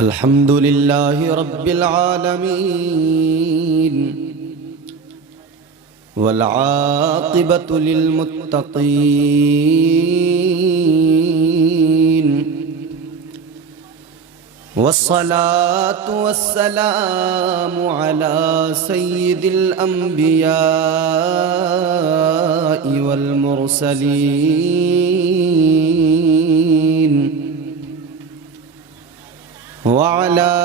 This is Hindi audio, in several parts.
अल्हम्दुलिल्लाहि रब्बिल आलमीन वल आक़िबतु लिल मुत्तक़ीन वस्सलातु वस्सलामु अला सय्यिदिल अंबियाइ वल मुरसलीन वअला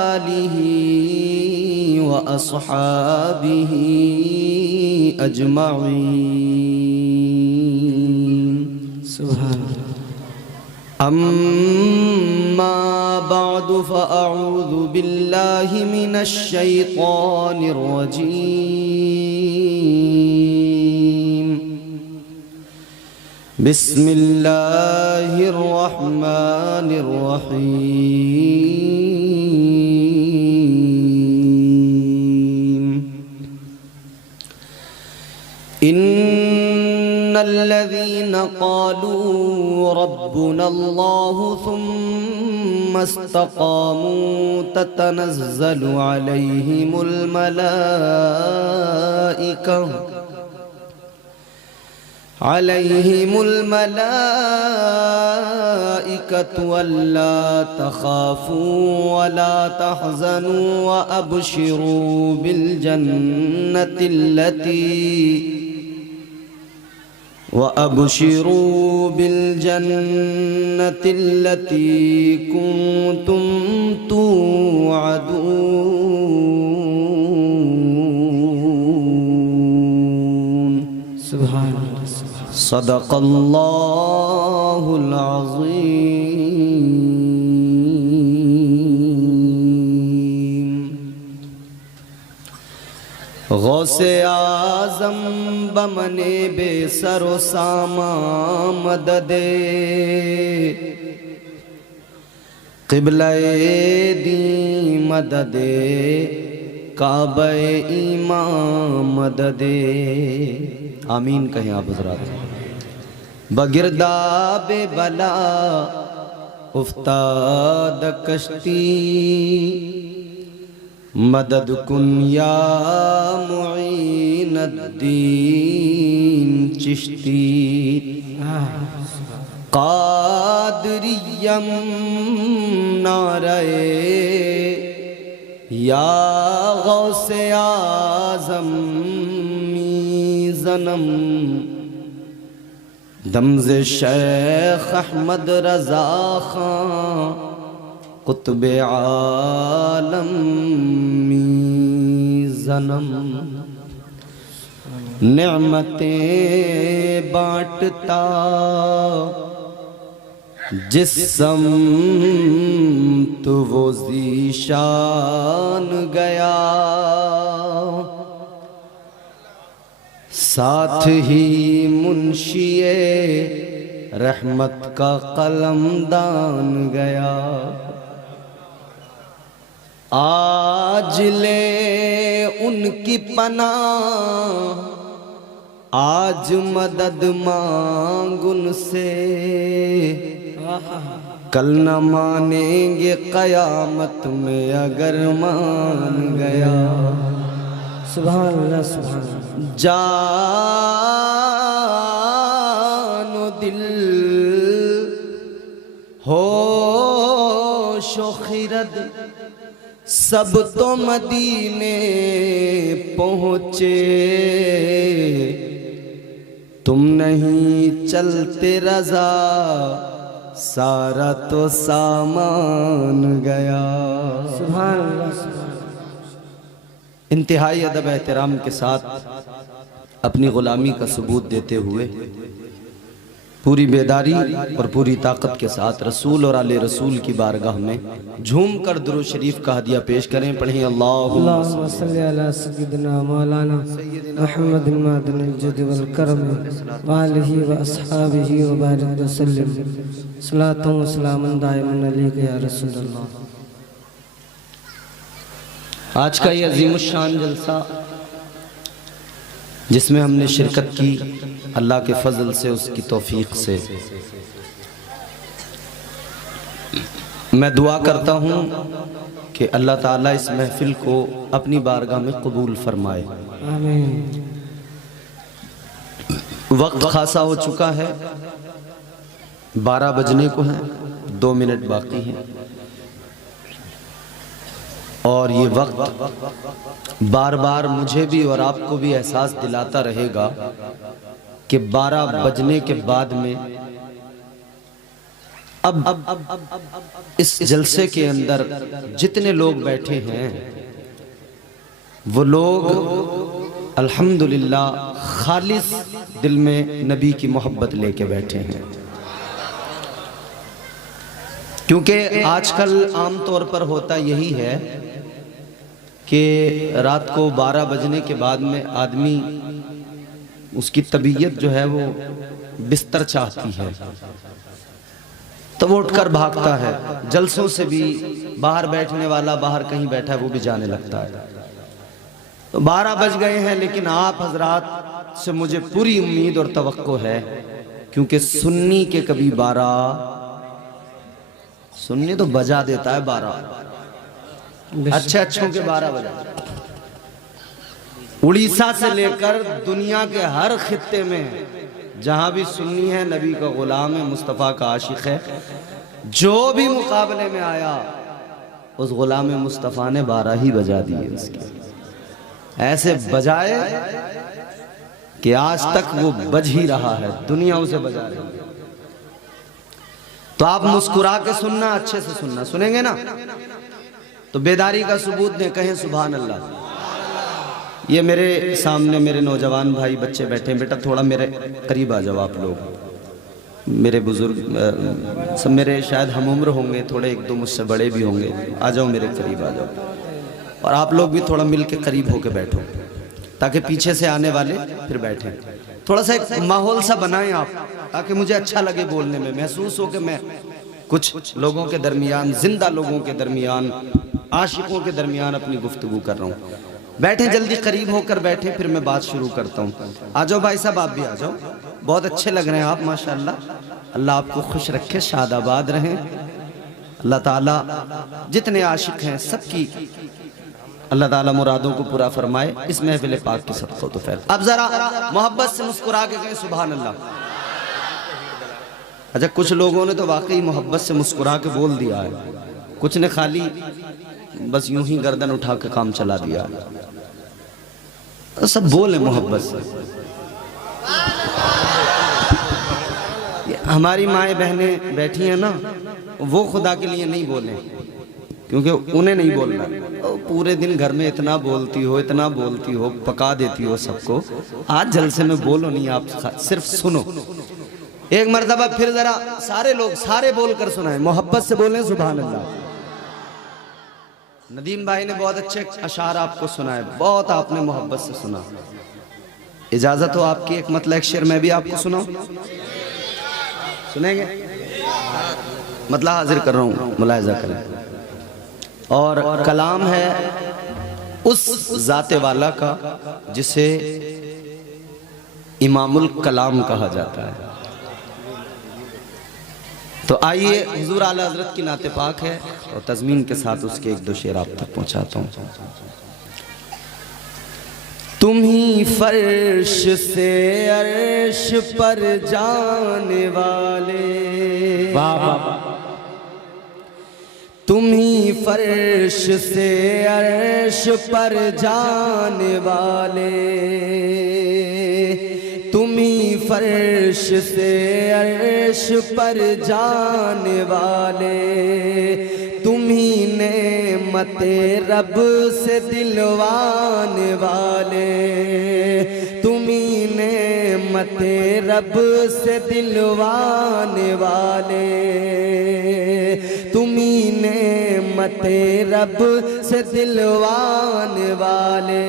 आलिहि व अस्हाबिहि अजमईन। सुभान अम्मा बअदु फ़अऊज़ु बिल्लाहि मिनश शैतानिर रजीम। बिस्मिल्लाहिर रहमानिर रहीम। इन्नल्लज़ीना क़ालू रब्बुनल्लाहु सुम्मा इस्तक़ामू ततनज़्ज़लु अलैहिमुल मलाइकतु अल्ला तख़ाफ़ू वला तहज़नू व अबशिरू बिल जन्नति अल्लती कुन्तुम तुअदून। सुभान सदक़ल्लाहुल अज़ीम। गौसे आज़म बमने बेसरो सामा मददे क़िबले दी मददे काबे ईमान मददे। आमीन कहें आप हज़रात। बगिरदाबे बला उफ्ताद कश्ती मदद कुन या मुईनुद्दीन चिश्ती। कादरियम नारे या गौसे आज़म ज़नम दमज़े शेख अहमद रज़ा खां कुतुबे आलम ज़नम। नेमतें बांटता जिस्म तो वो ज़ीशान गया, साथ ही मुंशिए रहमत का कलमदान गया। आज ले उनकी पनाह, आज मदद मांग उनसे, कल न मानेंगे क़यामत में अगर मान गया। सुभान अल्लाह सुभान अल्लाह। जानो दिल होश व खिरद सब तो मदीने पहुँचे, तुम नहीं चलते रज़ा सारा तो सामान गया। सुभान अल्लाह। इंतहाई अदब एहतराम के साथ अपनी ग़ुलामी का सबूत देते हुए पूरी बेदारी और पूरी ताकत के साथ रसूल और आले रसूल की बारगाह में झूम कर दुरूद शरीफ का हदिया पेश करें। पढ़ें अल्लाहुम्मा सल्ली अला सय्यिदिना मौलाना मुहम्मद मादनिल जुद वल करम व आलिहि व अस्हाबिहि व बारिक व सल्लिम सलातु व सलामुन दाइमन अलैका या रसूलल्लाह। आज का ये अज़ीमुश्शान जलसा जिसमें हमने शिरकत की अल्लाह के फजल से, उसकी तौफीक से, मैं दुआ करता हूँ कि अल्लाह ताला इस महफिल को अपनी बारगाह में कबूल फरमाए। आमीन। वक्त खासा हो चुका है, 12 बजने को हैं, 2 मिनट बाकी हैं और ये वक्त बार बार मुझे भी और आपको भी एहसास दिलाता रहेगा कि 12 बजने के बाद में अब इस जलसे के अंदर जितने लोग बैठे हैं वो लोग अल्हम्दुलिल्लाह खालिस दिल में नबी की मोहब्बत लेके बैठे हैं। क्योंकि आजकल आम तौर पर होता यही है कि रात को 12 बजने के बाद में आदमी उसकी तबीयत जो है वो बिस्तर चाहती है तो वो उठकर भागता है। जलसों से भी बाहर बैठने वाला बाहर कहीं बैठा है वो भी जाने लगता है। तो 12 बज गए हैं, लेकिन आप हजरात से मुझे पूरी उम्मीद और तवक्को है, क्योंकि सुन्नी के कभी 12 सुन्नी तो बजा देता है 12 अच्छों के 12 बजा। उड़ीसा से लेकर दुनिया के हर खित्ते में जहां भी सुन्नी है, नबी का गुलाम है, मुस्तफ़ा का आशिक है, जो भी मुकाबले में आया उस गुलाम मुस्तफ़ा ने 12 ही बजा दिए। उसके ऐसे बजाए कि आज तक वो बज ही रहा है, दुनिया उसे बजा रही है। तो आप मुस्कुरा के सुनना, अच्छे से सुनना, सुनेंगे ना तो बेदारी का सबूत दें, कहें सुभान अल्लाह। ये मेरे सामने मेरे नौजवान भाई बच्चे बैठे हैं, बेटा थोड़ा मेरे करीब आ जाओ आप लोग। मेरे बुजुर्ग सब मेरे शायद हम उम्र होंगे, थोड़े एक दो मुझसे बड़े भी होंगे, आ जाओ मेरे करीब आ जाओ। और आप लोग भी थोड़ा मिल के करीब होके बैठो ताकि पीछे से आने वाले फिर बैठे। थोड़ा सा एक माहौल सा बनाएं आप, ताकि मुझे अच्छा लगे बोलने में, महसूस हो कि मैं कुछ लोगों के दरमियान, जिंदा लोगों के दरमियान, आशिकों के दरमियान अपनी गुफ्तगू कर रहा हूँ। बैठे, जल्दी करीब होकर बैठे, फिर मैं बात शुरू करता हूँ। आ जाओ भाई साहब, आप भी आ जाओ, बहुत अच्छे लग रहे हैं आप माशाल्लाह। अल्लाह आपको खुश रखे, शादाबाद रहें। अल्लाह ताला जितने आशिक हैं सबकी अल्लाह ताला मुरादों को पूरा फरमाए। इस महफिल पाक की सबको तो फैल। अब जरा मोहब्बत से मुस्कुरा के कहें सुभान अल्लाह। अच्छा, कुछ लोगों ने तो वाकई मोहब्बत से मुस्कुरा के बोल दिया है, कुछ ने खाली बस यूं ही गर्दन उठा के काम चला दिया। तो सब बोले मोहब्बत से। हमारी माएँ बहनें बैठी हैं ना, वो खुदा के लिए नहीं बोले, क्योंकि उन्हें नहीं बोलना। पूरे दिन घर में इतना बोलती हो, इतना बोलती हो, पका देती हो सबको, आज जलसे में बोलो नहीं, आप सिर्फ सुनो। एक मर्तबा फिर जरा सारे लोग सारे बोलकर सुनाए, मोहब्बत से बोलें सुभान अल्लाह। नदीम भाई ने बहुत अच्छे अशार आपको सुनाए, बहुत आपने मोहब्बत से सुना। इजाजत हो आपकी, एक मतलब एक शेर मैं भी आपको सुनाऊं? सुनेंगे? मतलब हाजिर कर रहा हूं, मुलाहिजा करें। और कलाम है उस जाते वाला का जिसे इमामुल कलाम कहा जाता है। तो आइए, हुजूर आला हजरत की नाते पाक है और तज़मीन के साथ उसके एक दो शेर आप तक पहुंचाता हूं। तुम ही फर्श से अर्श पर जाने वाले, तुम ही फर्श से अर्श पर जाने वाले, तुम ही फर्श से अर्श पर जाने वाले, तुम ही नेमते रब से दिलवाने वाले, तुम ही नेमते रब से दिलवाने वाले, तुम ही नेमते रब से दिलवाने वाले।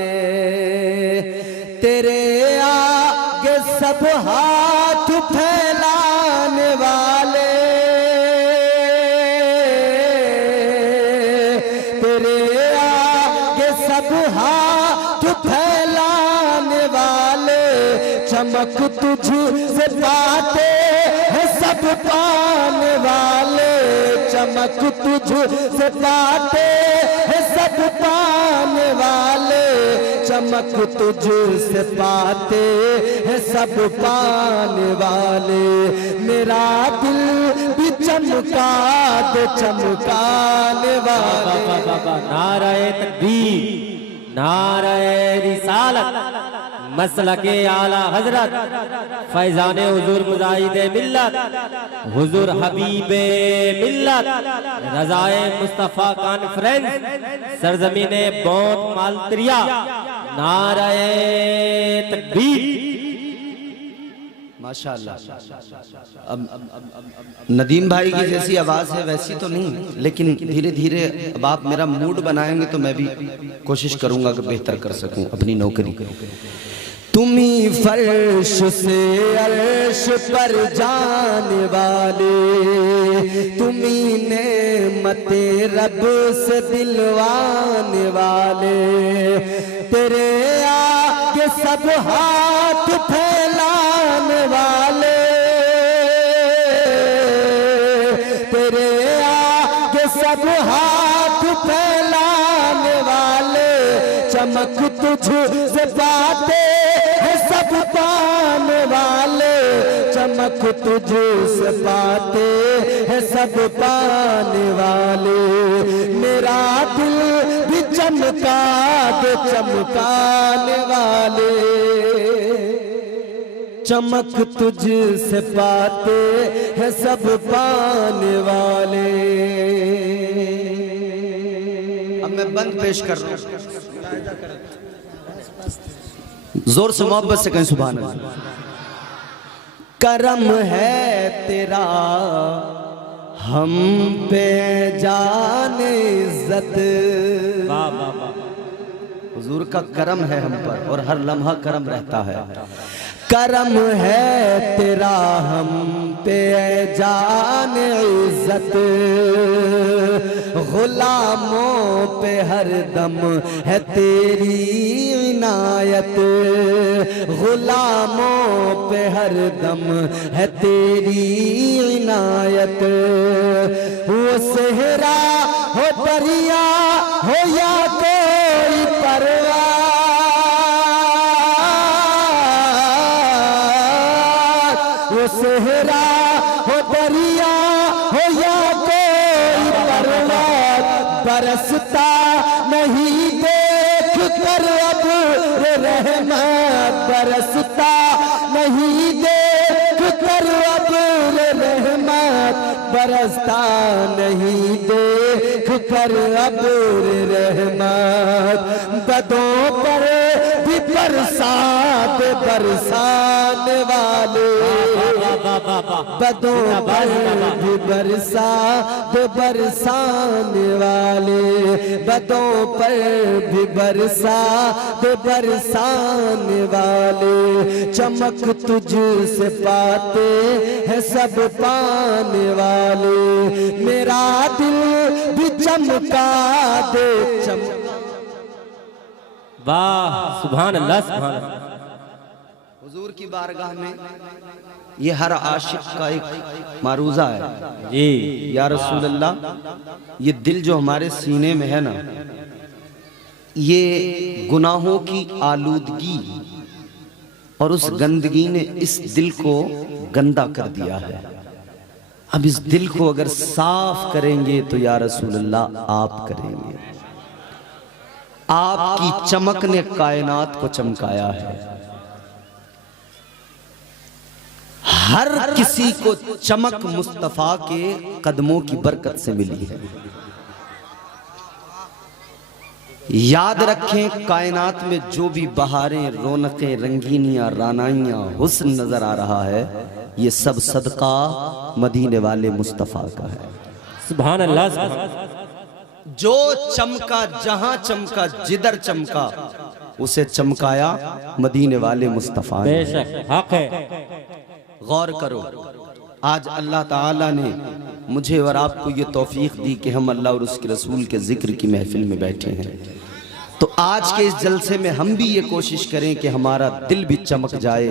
तेरे आगे सब हाथ फैलाने वाले, तेरे आगे सब हाथ फैलाने वाले, चमक तुझसे पाते हैं सब पाने वाले, चमक तुझ से पाते हैं सब पाने वाले, चमक तुझ से पाते हैं सब पाने वाले। मेरा दिल भी चमका दे चमकाने वाले। नाराए तकबीर, नाराए रिसालत, मसलके आला हजरत, फैजाने हुजूर मुजाहिदे मिल्लत, हुजूर हबीबे मिल्लत, रज़ाए मुस्तफ़ा कॉन्फ्रेंस, सरजमीने बौत मालत्रिया, नाराए तकबीर। माशाअल्लाह। अब नदीम भाई की जैसी आवाज़ है वैसी तो नहीं, लेकिन धीरे धीरे अब आप मेरा मूड बनाएंगे तो मैं भी कोशिश करूंगा कि बेहतर कर सकूं अपनी नौकरी। तुम्ही फर्श से अर्श पर जाने वाले, तुम्ही नेमते रब से दिलवाने वाले। तेरे आगे सब हाथ फैलाने वाले, तेरे आगे सब हाथ फैलाने वाले। चमक तुझ से पाते हैं सब पाने वाले, चमक तुझ से पाते हैं सब पाने वाले। मेरा दिल भी चमका दे चमकाने वाले, चमक तुझ से पाते हैं सब पाने वाले। अब मैं बंद पेश कर रहा हूं, जोर से मोहब्बत से कहें सुभान अल्लाह। करम है तेरा हम पे जाने इज्जत, हुजूर का करम है हम पर और हर लम्हा करम रहता है। करम है तेरा हम पे जाने इज्जत, गुलामों पे हर दम है तेरी इनायत, गुलामों पे हर दम है तेरी इनायत। वो सेहरा हो दरिया हो या कोई परवाह, वो सेहरा हो दरिया हो या कोई परवाह, बरसता नहीं देख कर अब रहमत, बरसता नहीं देख कर अब रहमत, बरसता नहीं देख कर अब रहमत। बदों पर भी बरसात बरसाने वाले, बदों पर भी बरसात बरसाने वाले, बदों पर भी बरसात बरसाने वाले। चमक तुझ से पाते हैं सब पाने वाले, मेरा दिल भी चमका दे चमका। वाह सुभान अल्लाह, सुभान अल्लाह। हुजूर की बारगाह में ये हर आशिक का एक मारूजा है जी। या रसूल अल्लाह, ये दिल जो हमारे सीने में है ना, ये गुनाहों की आलूदगी और उस गंदगी ने इस दिल को गंदा कर दिया है। अब इस दिल को अगर साफ करेंगे तो या रसूल अल्लाह आप करेंगे। आपकी चमक ने कायनात को चमकाया है, हर किसी को चमक मुस्तफा के कदमों की बरकत से मिली है। याद रखें, कायनात में जो भी बहारें, रौनकें, रंगीनियां, रानाइयां, हुस्न नजर आ रहा है, ये सब सदका मदीने वाले मुस्तफा का है। सुभान अल्लाह, सुभान अल्लाह। जो चमका, जहां चमका, जिधर चमका, उसे चमकाया मदीने वाले मुस्तफा ने। बेशक हक है। गौर करो, आज अल्लाह ताला ने मुझे और आपको ये तौफीक दी कि हम अल्लाह और उसके रसूल के जिक्र की महफिल में बैठे हैं। तो आज के इस जलसे में हम भी ये कोशिश करें कि हमारा दिल भी चमक जाए,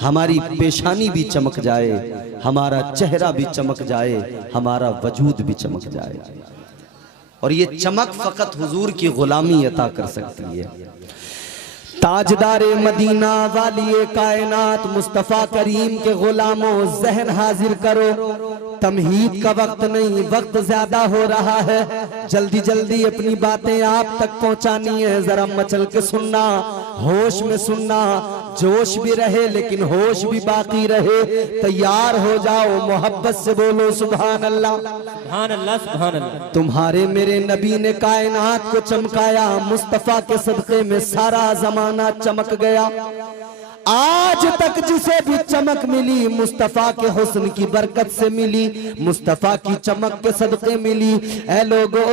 हमारी पेशानी भी चमक जाए, हमारा चेहरा भी चमक जाए, हमारा वजूद भी चमक जाए। और ये चमक फकत हुजूर की गुलामी अता कर सकती है। ताजदारे मदीना वाली कायनात मुस्तफ़ा करीम के गुलामों, जहन हाजिर करो, तमहीद का वक्त नहीं, वक्त ज्यादा हो रहा है। जल्दी जल्दी अपनी बातें आप तक पहुंचानी है। जरा मचल के सुनना, होश में सुनना, जोश भी रहे लेकिन होश भी बाकी रहे। तैयार हो जाओ, मोहब्बत से बोलो सुभान अल्लाह। सुभान अल्लाह, सुभान अल्लाह। तुम्हारे मेरे नबी ने कायनात को चमकाया, मुस्तफ़ा के सदक़े में सारा जमाना चमक गया। आज तक जिसे भी चमक मिली मुस्तफ़ा के हुस्न की बरकत से मिली, मुस्तफ़ा की चमक के सदक़े मिली। ऐ लोगो,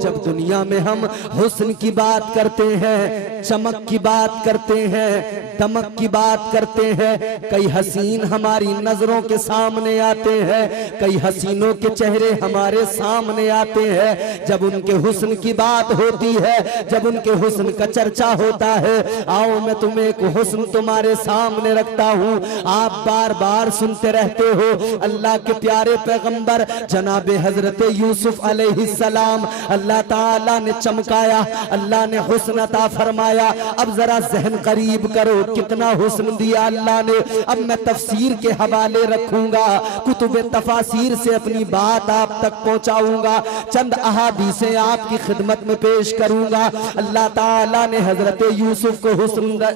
जब दुनिया में हम हुस्न की बात करते हैं, चमक की बात करते हैं, दमक की बात करते हैं, कई हसीन हमारी नजरों के सामने आते हैं, कई हसीनों के चेहरे हमारे सामने आते हैं। जब उनके हुस्न की बात होती है, जब उनके हुस्न का चर्चा होता है, आओ मैं तुम्हें एक हुस्न तुम्हारे सामने रखता हूँ। आप बार बार सुनते रहते हो, अल्लाह के प्यारे पैगंबर जनाबे हजरत यूसुफ अलैहिस्सलाम अल्लाह ताला ने चमकाया, अल्लाह ने हुस्न अता फरमाया। अब जरा जहन करीब करो, कितना हुस्न दिया अल्लाह ने। अब मैं तफसीर के हवाले रखूंगा, कुतुबे तफासीर से अपनी बात आप तक पहुंचाऊंगा, चंद अहादीसें आपकी खिदमत में पेश करूंगा। अल्लाह ताला ने हजरत यूसुफ को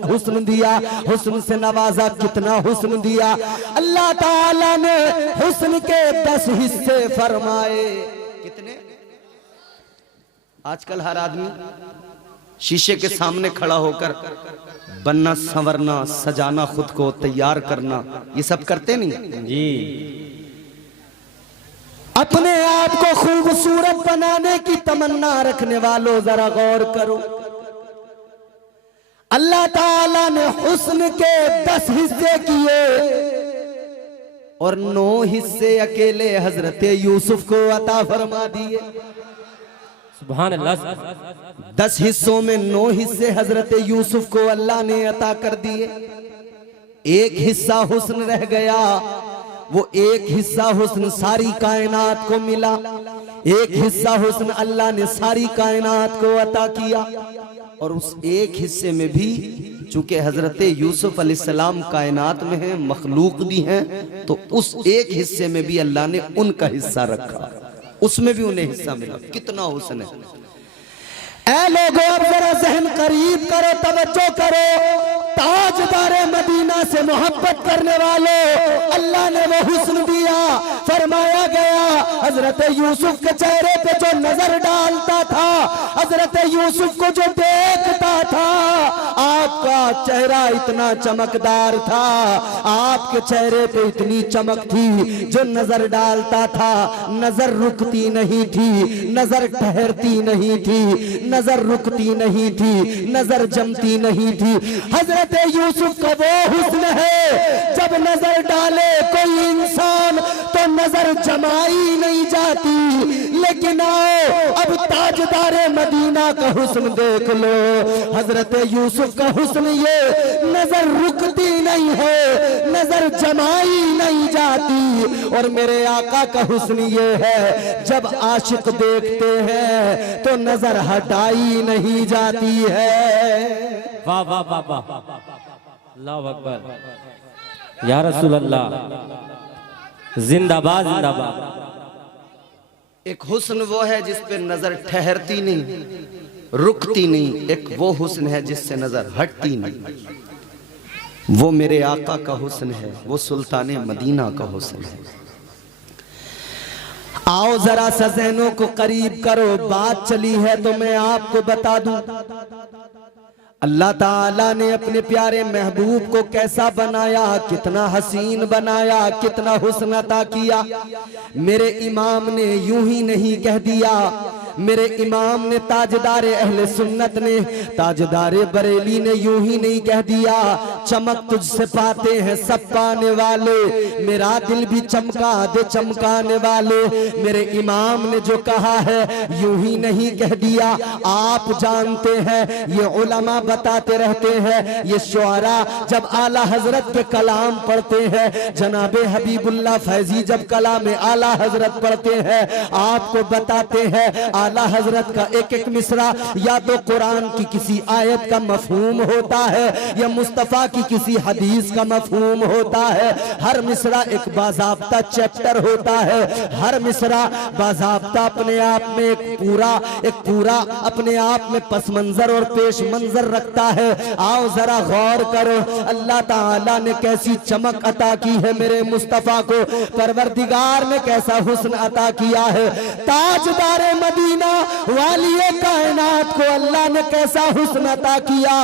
हुस्न दिया, हुस्न से नवाजा। कितना हुस्न दिया अल्लाह ताला ने, हुस्न के 10 हिस्से फरमाए। कितने? आजकल हर आदमी शीशे के सामने खड़ा होकर बनना, संवरना, सजाना, खुद को तैयार करना, ये सब करते नहीं जी। अपने आप को खूबसूरत बनाने की तमन्ना रखने वालों जरा गौर करो। अल्लाह ताला ने हुस्न के 10 हिस्से किए और 9 हिस्से अकेले हजरत यूसुफ को अता फरमा दिए। सुभान अल्लाह। 10 हिस्सों में 9 हिस्से हजरत यूसुफ को अल्लाह ने अता कर दिए। एक हिस्सा हुस्न रह गया, वो एक हिस्सा हुस्न सारी कायनात को मिला। एक हिस्सा हुस्न अल्लाह ने सारी कायनात को अता किया। और उस एक हिस्से में भी चूंकि हजरत यूसुफ अलैहिस्सलाम कायनात में हैं, मखलूक भी हैं, तो उस एक हिस्से में भी अल्लाह ने उनका हिस्सा रखा, उसमें भी उन्हें हिस्सा मिला। कितना हुस्न है। ऐ लोगों, अब जरा जहन करीब करो, तवज्जो करो। ताजदारे मदीना से मोहब्बत करने वाले अल्लाह ने वो हुस्न दिया। फरमाया गया हजरत यूसुफ के चेहरे पे जो नजर डालता था, हजरत यूसुफ को जो देखता था, आपका चेहरा इतना चमकदार था, आपके चेहरे पे इतनी चमक थी, जो नजर डालता था नजर रुकती नहीं थी, नजर ठहरती नहीं थी, नजर रुकती नहीं थी, नजर जमती नहीं थी। हजरत यूसुफ का वो हुस्न है, जब नजर डाले कोई इंसान तो नजर जमाई नहीं जाती। लेकिन आओ अब ताजदारे मदीना का हुस्न देख लो। हजरत यूसुफ का हुस्न ये, नजर रुकती नहीं है, नजर जमाई नहीं जाती। और मेरे आका का हुस्न ये है, जब आशिक देखते हैं तो नजर हटाई नहीं जाती है। वाह वाह वाह वाह, अल्लाहु अकबर, या रसूल अल्लाह, जिंदाबाद जिंदाबाद। एक हुस्न वो है जिस पे नजर ठहरती नहीं, रुकती नहीं। एक वो हुस्न है जिससे नजर हटती नहीं। वो मेरे आका का हुस्न है, वो सुल्ताने मदीना का हुस्न है। आओ जरा सजैनों को करीब करो। बात चली है तो मैं आपको बता दूं, अल्लाह ताला ने अपने प्यारे महबूब को कैसा बनाया, कितना हसीन बनाया, कितना हुस्न अता किया। मेरे इमाम ने यूं ही नहीं कह दिया, मेरे इमाम ने, ताजदार अहले सुन्नत ने, ताजदार बरेली ने यूं ही नहीं कह दिया चमक तुझसे पाते हैं सब पाने वाले, मेरा दिल भी चमका दे चमकाने वाले। मेरे इमाम ने जो कहा है यूं ही नहीं कह दिया। आप जानते हैं ये उलमा बताते रहते हैं, ये शुआरा जब आला हजरत के कलाम पढ़ते हैं, जनाबे हबीबुल्लाह फैजी जब कलाम आला हजरत पढ़ते हैं, आपको बताते हैं आला हजरत का एक एक मिसरा या तो कुरान की किसी आयत का मफहूम होता है या मुस्तफा की किसी हदीस का मफहूम होता है। हर मिसरा एक बाज़ाब्ता चैप्टर होता है, हर मिसरा बाज़ाब्ता अपने आप में एक पूरा अपने आप में पस मंजर और पेश मंजर रखता है। आओ जरा गौर करो, अल्लाह ताला ने कैसी चमक अता की है मेरे मुस्तफा को, परवरदिगार ने कैसा हुस्न अता किया है। ताजदारे मदीना वालिए कायनात को अल्लाह ने कैसा हुस्न अता किया।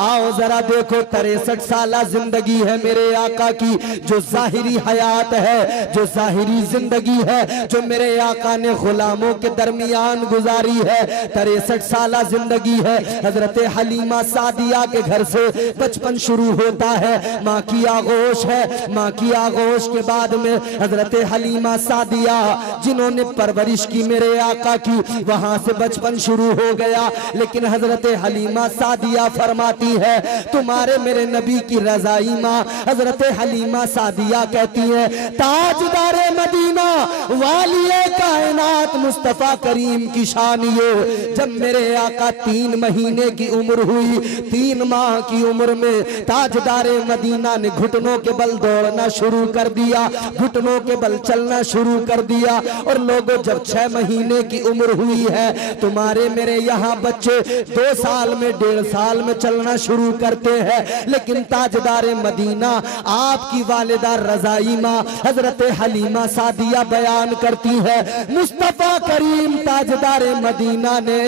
आओ जरा देखो, 63 साल जिंदगी है मेरे आका की, जो जाहिरी हयात है, जो जाहिरी जिंदगी है, जो मेरे आका ने गुलामों के दरमियान गुजारी है। 63 साल जिंदगी है। हजरत हलीमा सादिया के घर से बचपन शुरू होता है, माँ की आगोश है। माँ की आगोश के बाद में हजरत हलीमा सादिया जिन्होंने परवरिश की मेरे आका की, वहां से बचपन शुरू हो गया। लेकिन हजरत हलीमा सादिया फरमाती है, तुम्हारे मेरे नबी की रजाई माँ हजरत हलीमा सादिया कहती है, ताजदारे मदीना वालिए कायनात मुस्तफा करीम की शान ये, जब मेरे आका 3 महीने की उम्र हुई, 3 माह की उम्र में ताजदारे मदीना ने घुटनों के बल दौड़ना शुरू कर दिया, घुटनों के बल चलना शुरू कर दिया। और लोगों, जब 6 महीने की उम्र हुई है, तुम्हारे मेरे यहाँ बच्चे 2 साल में 1.5 साल में चलना शुरू करते हैं। लेकिन ताजदारे मदीना आपकी वालिदा रजाई माँ हजरत हलीमा सादिया बयान करती है, मुस्तफा करीम ताजदारे मदीना ने,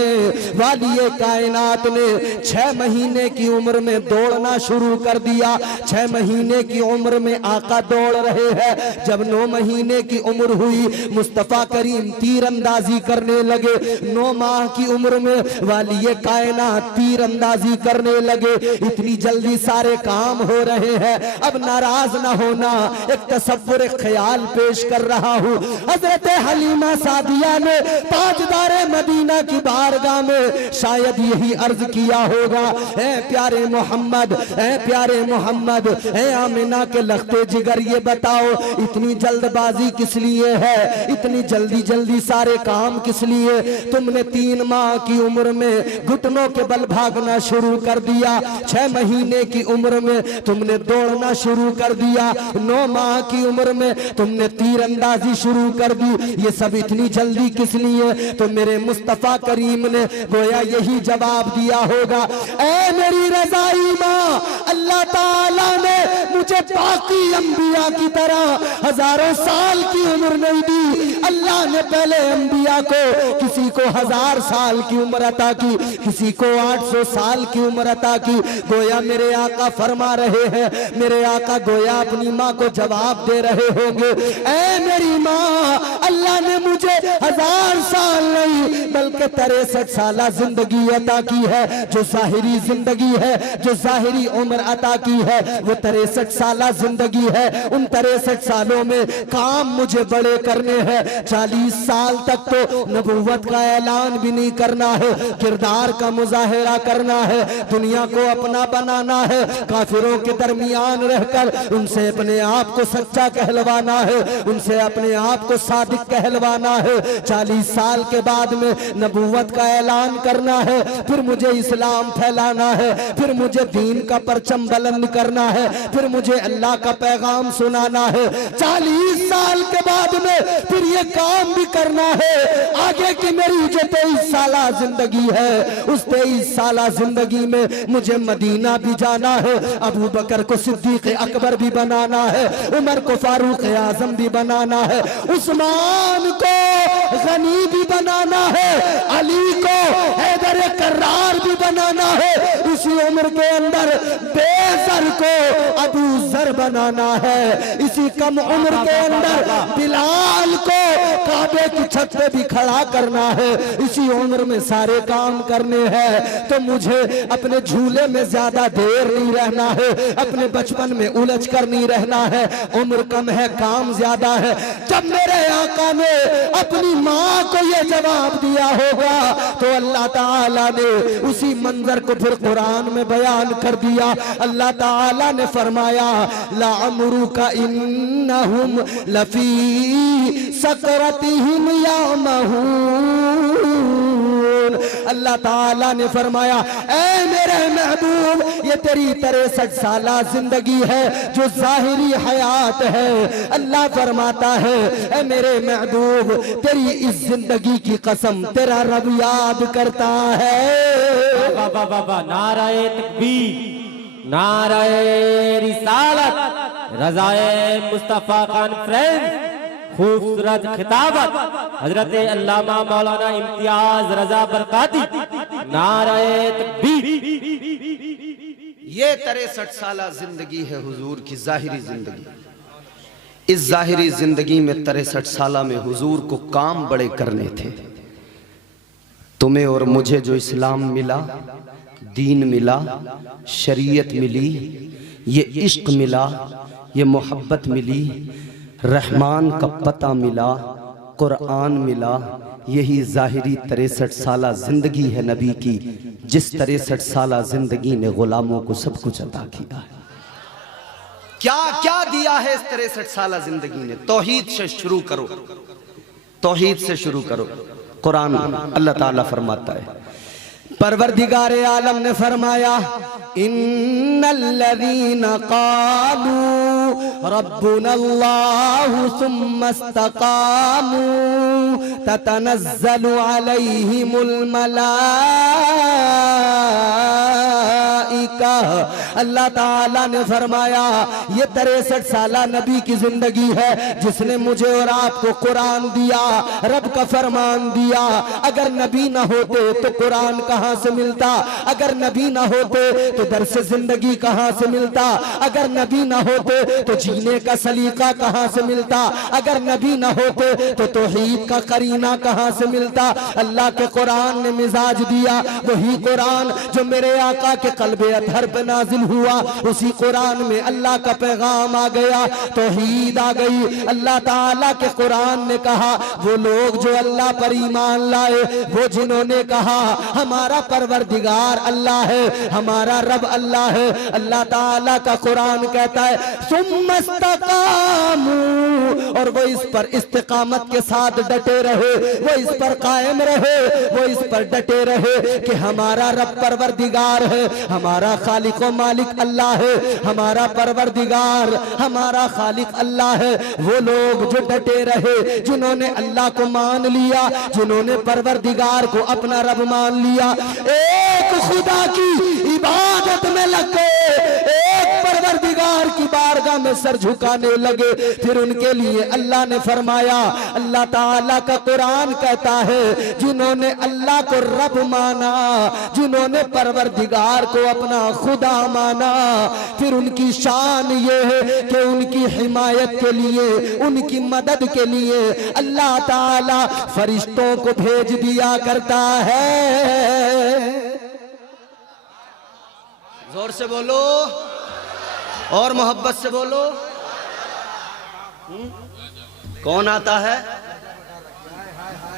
वालिए कायनात ने 6 महीने की उम्र में दौड़ना शुरू कर दिया। 6 महीने की उम्र में आका दौड़ रहे हैं। जब 9 महीने की उम्र हुई, मुस्तफा करीम तीरंदाजी करने लगे। 9 माह की उम्र में वालिए कायनात तीरंदाजी करने लगे। इतनी जल्दी सारे काम हो रहे हैं, अब नाराज ना होना, एक तसव्वुर ख्याल पेश कर रहा हूँ। हजरत हलीमा सादिया ने ताजदारे मदीना की बारगाह में शायद यही अर्ज किया होगा, ऐ प्यारे मोहम्मद, ऐ प्यारे मोहम्मद, ऐ आमिना के लखते जिगर, ये बताओ इतनी जल्दबाजी किस लिए है, इतनी जल्दी जल्दी सारे काम किस लिए? तुमने 3 माह की उम्र में घुटनों के बल भागना शुरू कर दिया, 6 महीने की उम्र में तुमने दौड़ना शुरू कर दिया, 9 माह की उम्र में तुमने तीरंदाजी शुरू कर दी, ये सब इतनी जल्दी किस लिए? तो मेरे मुस्तफा करीम ने गोया यही जवाब दिया होगा, ऐ मेरी रज़ाई माँ, अल्लाह ताला ने मुझे बाकी अंबिया की तरह हजारों साल की उम्र नहीं दी। अल्लाह ने पहले अंबिया को, किसी को 1000 साल की उम्र अता की, किसी को 800 साल की उम्र अता की। गोया मेरे आका फरमा रहे हैं, मेरे आका गोया अपनी माँ को जवाब दे रहे होंगे, ऐ मेरी माँ, अल्लाह ने मुझे 1000 साल नहीं बल्कि 63 साल जिंदगी अता की है। जो जाहिरी जिंदगी है, जो जाहिरी उम्र अता की है, वो 63 साल जिंदगी है। उन 63 सालों में काम मुझे बड़े करने हैं। 40 साल तक तो नबूवत का ऐलान भी नहीं करना है, किरदार का मुजाहिरा करना है, दुनिया को अपना बनाना है, काफिरों के दरमियान रहकर उनसे अपने आप को सच्चा कहलवाना है, उनसे अपने आप को सादिक कहलवाना है। 40 साल के बाद में नबूवत का ऐलान करना है, फिर मुझे इस्लाम फैलाना है, फिर मुझे दीन का परचम बुलंद करना है, फिर मुझे अल्लाह का पैगाम सुनाना है। 40 साल के बाद में फिर ये काम भी करना है। आगे की मेरी जो 23 साल जिंदगी है, उस 23 साल जिंदगी में मुझे मदीना भी जाना है, अबू बकर को सिद्दीक अकबर भी बनाना है, उमर को फारूक आजम भी बनाना है, उस्मान को गनी भी बनाना है, अली को हैदर कर्रार भी बनाना है। इसी उम्र के अंदर बेज़र को अबू जर बनाना है, इसी कम उम्र के अंदर बिलाल को काबे की छत पे भी खड़ा करना है, इसी उम्र में सारे काम करने हैं, तो मुझे अपने झूले में ज्यादा देर नहीं रहना है, अपने बचपन में उलझ कर नहीं रहना है, उम्र कम है काम ज्यादा है। जब मेरे आका ने अपनी माँ को ये जवाब दिया होगा तो अल्लाह ताला ने उसी मंजर को फिर कुरान में बयान कर दिया। अल्लाह ताला ने फरमाया लाअमरुका इन्नहुम लफी सकरतिहिम यामहून। अल्लाह ताला ने फरमाया ऐ मेरे महबूब, ये तेरी 63 साला जिंदगी है जो जाहिरी हयात है। अल्लाह फरमाता है ऐ मेरे महबूब, तेरी इस जिंदगी की कसम तेरा रब याद करता है। बाबा बाबा नाराए तकबीर, नाराए रिसालत, रज़ाए मुस्तफा कॉन्फ्रेंस, खूबसूरत खिताबत हजरत अल्लामा मौलाना इम्तियाज रजा बरकाती, नाराए तकबीर। ये 63 साला जिंदगी है हुजूर की जाहिरी जिंदगी। इस जाहिरी जिंदगी में 63 साला में हुजूर को काम बड़े करने थे। तुम्हें और मुझे जो इस्लाम मिला, दीन मिला, शरीयत मिली, ये इश्क मिला, ये मोहब्बत मिली, रहमान का पता मिला, कुरान मिला, यही जाहिरी 63 साला जिंदगी है नबी की, जिस 63 साला जिंदगी ने गुलामों को सब कुछ अता किया है। क्या क्या दिया है इस 63 साला जिंदगी ने? तौहीद से शुरू करो, तौहीद से शुरू करो। कुरान अल्लाह ताला फरमाता है, परवरदिगारे आलम ने फरमाया इन्नल्लज़ीना क़ालू रब्बुनल्लाहु सुम्मा इस्तक़ामू ततनज़्ज़लु अलैहिमुल मलाइका। अल्लाह ताला ने फरमाया ये 63 साला नबी की जिंदगी है जिसने मुझे और आपको कुरान दिया, रब का फरमान दिया। अगर नबी ना होते तो कुरान कहां से मिलता? अगर नबी ना होते तो दर्स जिंदगी कहां से मिलता? अगर नबी ना होते तो जीने का सलीका कहां से मिलता? अगर नबी ना होते तो तौहीद का करीना कहां से मिलता? अल्लाह के कुरान ने मिजाज दिया, वही कुरान जो मेरे आका के कल्बे अतहर पे नाजिल हुआ, उसी कुरान में अल्लाह का पैगाम आ गया, तौहीद आ गई। अल्लाह ताला के कुरान ने कहा वो लोग जो अल्लाह पर ईमान लाए, वो जिन्होंने कहा हमारा परवरदिगार अल्लाह है, हमारा रब अल्लाह है, अल्लाह ताला का कुरान कहता है सुम्मा इस्तक़ामू, और वो इस पर इस्तिकामत के साथ डटे रहे, वो इस पर कायम रहे, वो इस पर डटे रहे कि हमारा रब परवरदिगार है, हमारा खालिक व मालिक अल्लाह है, हमारा परवरदिगार हमारा खालिक अल्लाह है। वो लोग जो डटे रहे, जिन्होंने अल्लाह को मान लिया, जिन्होंने परवरदिगार को अपना रब मान लिया, एक खुदा की इबादत में लग गए, एक परवरदिगार की बारगाह में सर झुकाने लगे, फिर उनके लिए अल्लाह ने फरमाया, अल्लाह ताला का कुरान कहता है जिन्होंने अल्लाह को रब माना, जिन्होंने परवरदिगार को अपना खुदा माना, फिर उनकी शान ये है कि उनकी हिमायत के लिए, उनकी मदद के लिए अल्लाह ताला फरिश्तों को भेज दिया करता है। जोर से बोलो और मोहब्बत से बोलो। कौन आता है?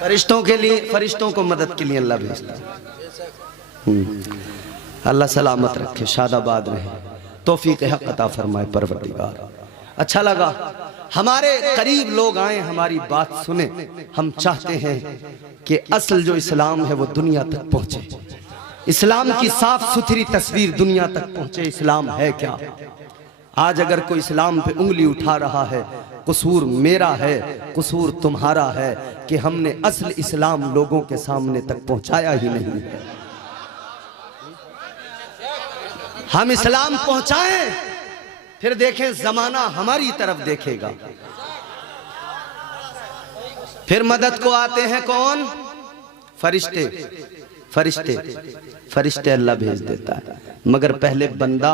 फरिश्तों के लिए, फरिश्तों को मदद के लिए अल्लाह भेजता है। अल्लाह सलामत रखे, शादाबाद रहे, तौफीक हक अता फरमाए परवरदिगार। अच्छा लगा हमारे करीब लोग आए, हमारी बात सुने। हम चाहते हैं कि असल जो इस्लाम है वो दुनिया तक पहुंचे, इस्लाम की साफ सुथरी तस्वीर दुनिया तक पहुंचे। इस्लाम है क्या? आज अगर कोई इस्लाम पे उंगली उठा रहा है, कसूर मेरा है, कसूर तुम्हारा है कि हमने असल इस्लाम लोगों के सामने तक पहुंचाया ही नहीं है। हम इस्लाम पहुंचाएं, फिर देखें जमाना हमारी तरफ देखेगा। फिर मदद को आते हैं कौन? फरिश्ते, फरिश्ते, फरिश्ते अल्लाह भेज देता है, मगर पहले बंदा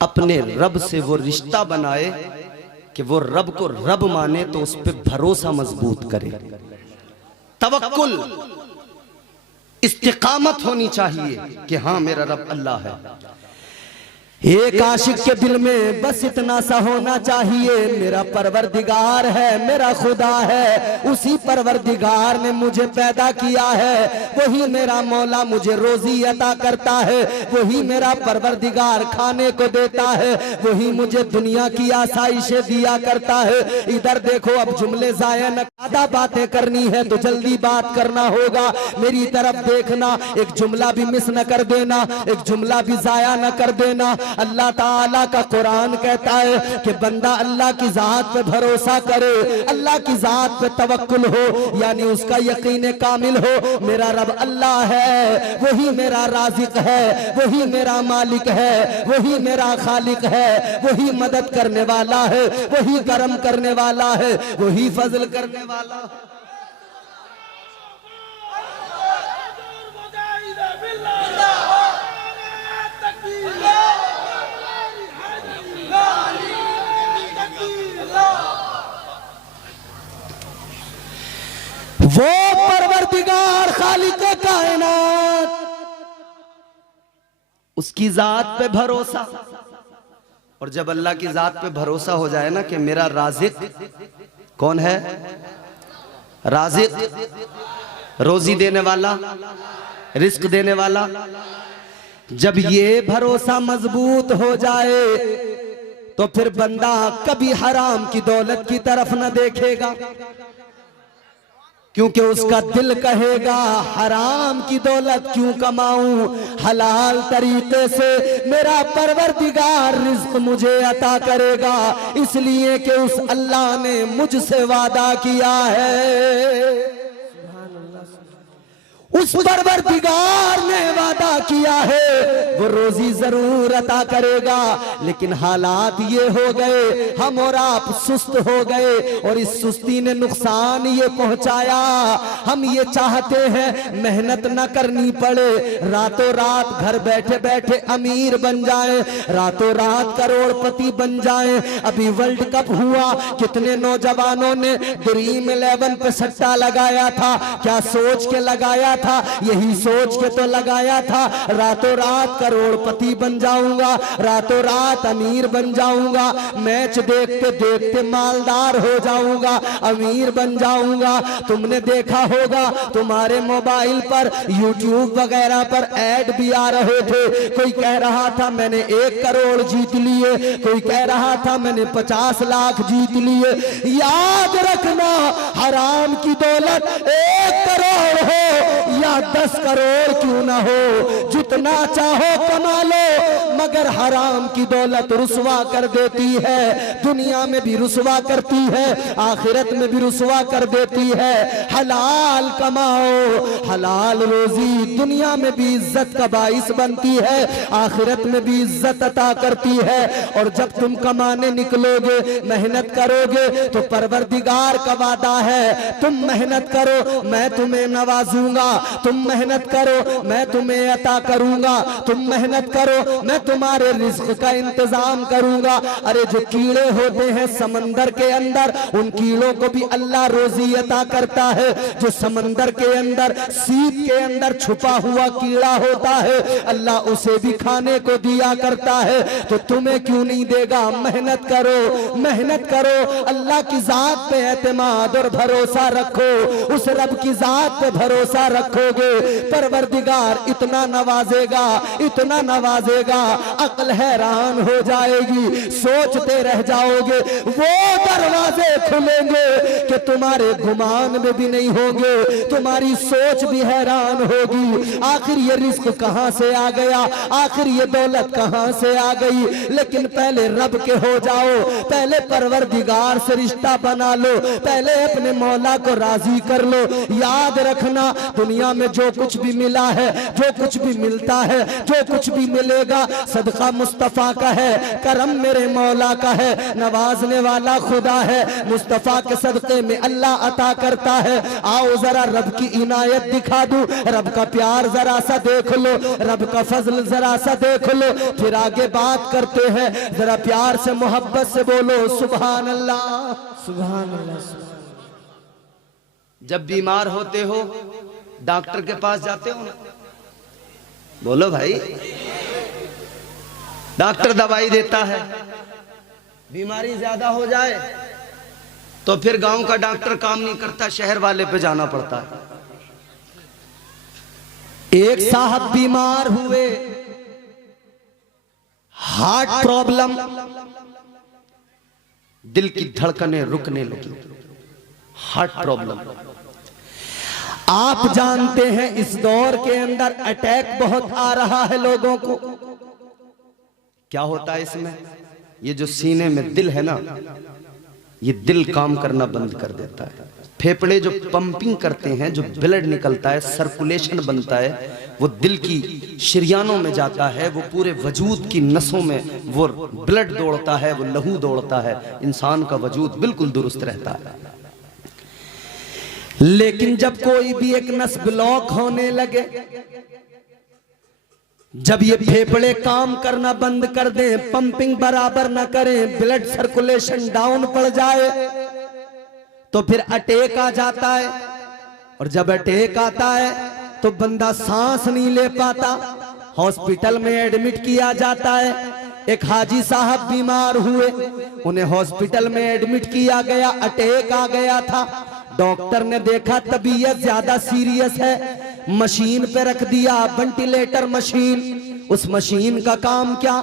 अपने रब से वो रिश्ता बनाए कि वो रब को रब माने तो उस पर भरोसा मजबूत करे, तवक्कुल इस्तिकामत होनी चाहिए कि हाँ मेरा रब अल्लाह है। एक आशिक के दिल में बस इतना सा होना चाहिए, मेरा परवरदिगार है, मेरा खुदा है, उसी परवरदिगार ने मुझे पैदा किया है, वही मेरा मौला मुझे रोजी अता करता है, वही मेरा परवरदिगार खाने को देता है, वही मुझे दुनिया की आसाइशें दिया करता है। इधर देखो, अब जुमले जाया न, आधा बातें करनी है तो जल्दी बात करना होगा, मेरी तरफ देखना, एक जुमला भी मिस न कर देना, एक जुमला भी जाया न कर देना। अल्लाह ताला का कुरान कहता है कि बंदा अल्लाह की जात पे भरोसा करे, अल्लाह की जात पे तवक्कुल हो, यानी उसका यकीन कामिल हो, मेरा रब अल्लाह है, वही मेरा राज़िक है, वही मेरा मालिक है, वही मेरा खालिक है, वही मदद करने वाला है, वही करम करने वाला है, वही फजल करने वाला है। वो परवरदिगार खालिक कायनात, उसकी जात पे भरोसा। और जब अल्लाह की जात पे भरोसा हो जाए ना कि मेरा राज़िक कौन है, राज़िक रोजी देने वाला, रिस्क देने वाला, जब ये भरोसा मजबूत हो जाए तो फिर बंदा कभी हराम की दौलत की तरफ न देखेगा, क्योंकि उसका दिल कहेगा हराम की दौलत क्यों कमाऊं, हलाल तरीके से मेरा परवरदिगार रिज़्क मुझे अता करेगा, इसलिए कि उस अल्लाह ने मुझसे वादा किया है, उस परवरदिगार ने वादा किया है वो रोजी जरूर अता करेगा। लेकिन हालात ये हो गए, हम और आप सुस्त हो गए और इस सुस्ती ने नुकसान ये पहुंचाया। हम ये चाहते हैं मेहनत न करनी पड़े, रातों रात घर बैठे बैठे अमीर बन जाएं, रातों रात करोड़पति बन जाएं। अभी वर्ल्ड कप हुआ, कितने नौजवानों ने ड्रीम 11 पे सट्टा लगाया था, क्या सोच के लगाया था, यही सोच के तो लगाया था रातों रात करोड़पति बन जाऊंगा, रातों रात अमीर बन जाऊंगा, मैच देखते देखते मालदार हो जाऊंगा, अमीर बन जाऊंगा। तुमने देखा होगा तुम्हारे मोबाइल पर यूट्यूब वगैरह पर ऐड भी आ रहे थे, कोई कह रहा था मैंने 1 करोड़ जीत लिए, कोई कह रहा था मैंने 50 लाख जीत लिए। याद रखना, हराम की दौलत 1 करोड़ हो या 10 करोड़ क्यों ना हो, जितना चाहो कमा लो, मगर हराम की दौलत रुसवा कर देती है, दुनिया में भी रुसवा करती है, आखिरत में भी रुसवा कर देती है। हलाल कमाओ, हलाल रोजी दुनिया में भी इज्जत का बाइस बनती है, आखिरत में भी इज्जत अता करती है। और जब तुम कमाने निकलोगे, मेहनत करोगे, तो परवरदिगार का वादा है तुम मेहनत करो मैं तुम्हें नवाजूंगा, तुम मेहनत करो मैं तुम्हें अता करूंगा, तुम मेहनत करो मैं तुम्हारे रिज़्क का इंतजाम करूंगा। अरे जो कीड़े होते हैं समंदर के अंदर, उन कीड़ों को भी अल्लाह रोजी अता करता है। जो समंदर के अंदर सीप के अंदर छुपा हुआ कीड़ा होता है, अल्लाह उसे भी खाने को दिया करता है। तो तुम्हें क्यों नहीं देगा? मेहनत करो, मेहनत करो, अल्लाह की जात पे एतमाद और भरोसा रखो, उस रब की जात पे भरोसा रखोगे, परवरदिगार इतना नवाजेगा, इतना नवाजेगा, अक्ल हैरान हो जाएगी, सोचते रह जाओगे। वो दरवाजे खुलेंगे कि तुम्हारे गुमान में भी नहीं होंगे, तुम्हारी सोच भी हैरान होगी, आखिर ये रिस्क कहां से आ गया, आखिर ये दौलत कहां से आ गई। लेकिन पहले रब के हो जाओ, पहले परवरदिगार से रिश्ता बना लो, पहले अपने मौला को राजी कर लो। याद रखना, दुनिया में जो कुछ भी मिला है, जो कुछ भी मिलता है, जो कुछ भी मिलेगा, सदका मुस्तफा का है, करम मेरे मौला का है, नवाजने वाला खुदा है, मुस्तफा के सदके में अल्लाह अता करता है। आओ जरा रब की इनायत दिखा दूं, रब का प्यार जरा सा देख लो, रब का फजल जरा सा देख लो, फिर आगे बात करते हैं। जरा प्यार से मोहब्बत से बोलो सुभान अल्लाह, सुभान अल्लाह। जब बीमार होते हो डॉक्टर के पास जाते हो ना, बोलो भाई, डॉक्टर दवाई देता है, बीमारी ज्यादा हो जाए तो फिर गांव का डॉक्टर काम नहीं करता, शहर वाले पे जाना पड़ता है। एक साहब बीमार हुए, हार्ट प्रॉब्लम, दिल की धड़कनें रुकने लगी, हार्ट प्रॉब्लम। आप जानते हैं इस दौर के अंदर अटैक बहुत आ रहा है लोगों को। क्या होता है इसमें? ये जो सीने में दिल है ना, ये दिल काम करना बंद कर देता है। फेफड़े जो पंपिंग करते हैं, जो ब्लड निकलता है, सर्कुलेशन बनता है, वो दिल की शरियानों में जाता है, वो पूरे वजूद की नसों में वो ब्लड दौड़ता है, वो लहू दौड़ता है, इंसान का वजूद बिल्कुल दुरुस्त रहता है। लेकिन जब कोई भी एक नस ब्लॉक होने लगे, जब ये फेफड़े काम करना बंद कर दें, पंपिंग बराबर ना करें, ब्लड सर्कुलेशन डाउन पड़ जाए, तो फिर अटैक आ जाता है। और जब अटैक आता है तो बंदा सांस नहीं ले पाता, हॉस्पिटल में एडमिट किया जाता है। एक हाजी साहब बीमार हुए, उन्हें हॉस्पिटल में एडमिट किया गया, अटैक आ गया था। डॉक्टर ने देखा तबीयत ज्यादा सीरियस है, मशीन पे रख दिया, वेंटिलेटर मशीन। उस मशीन का काम क्या?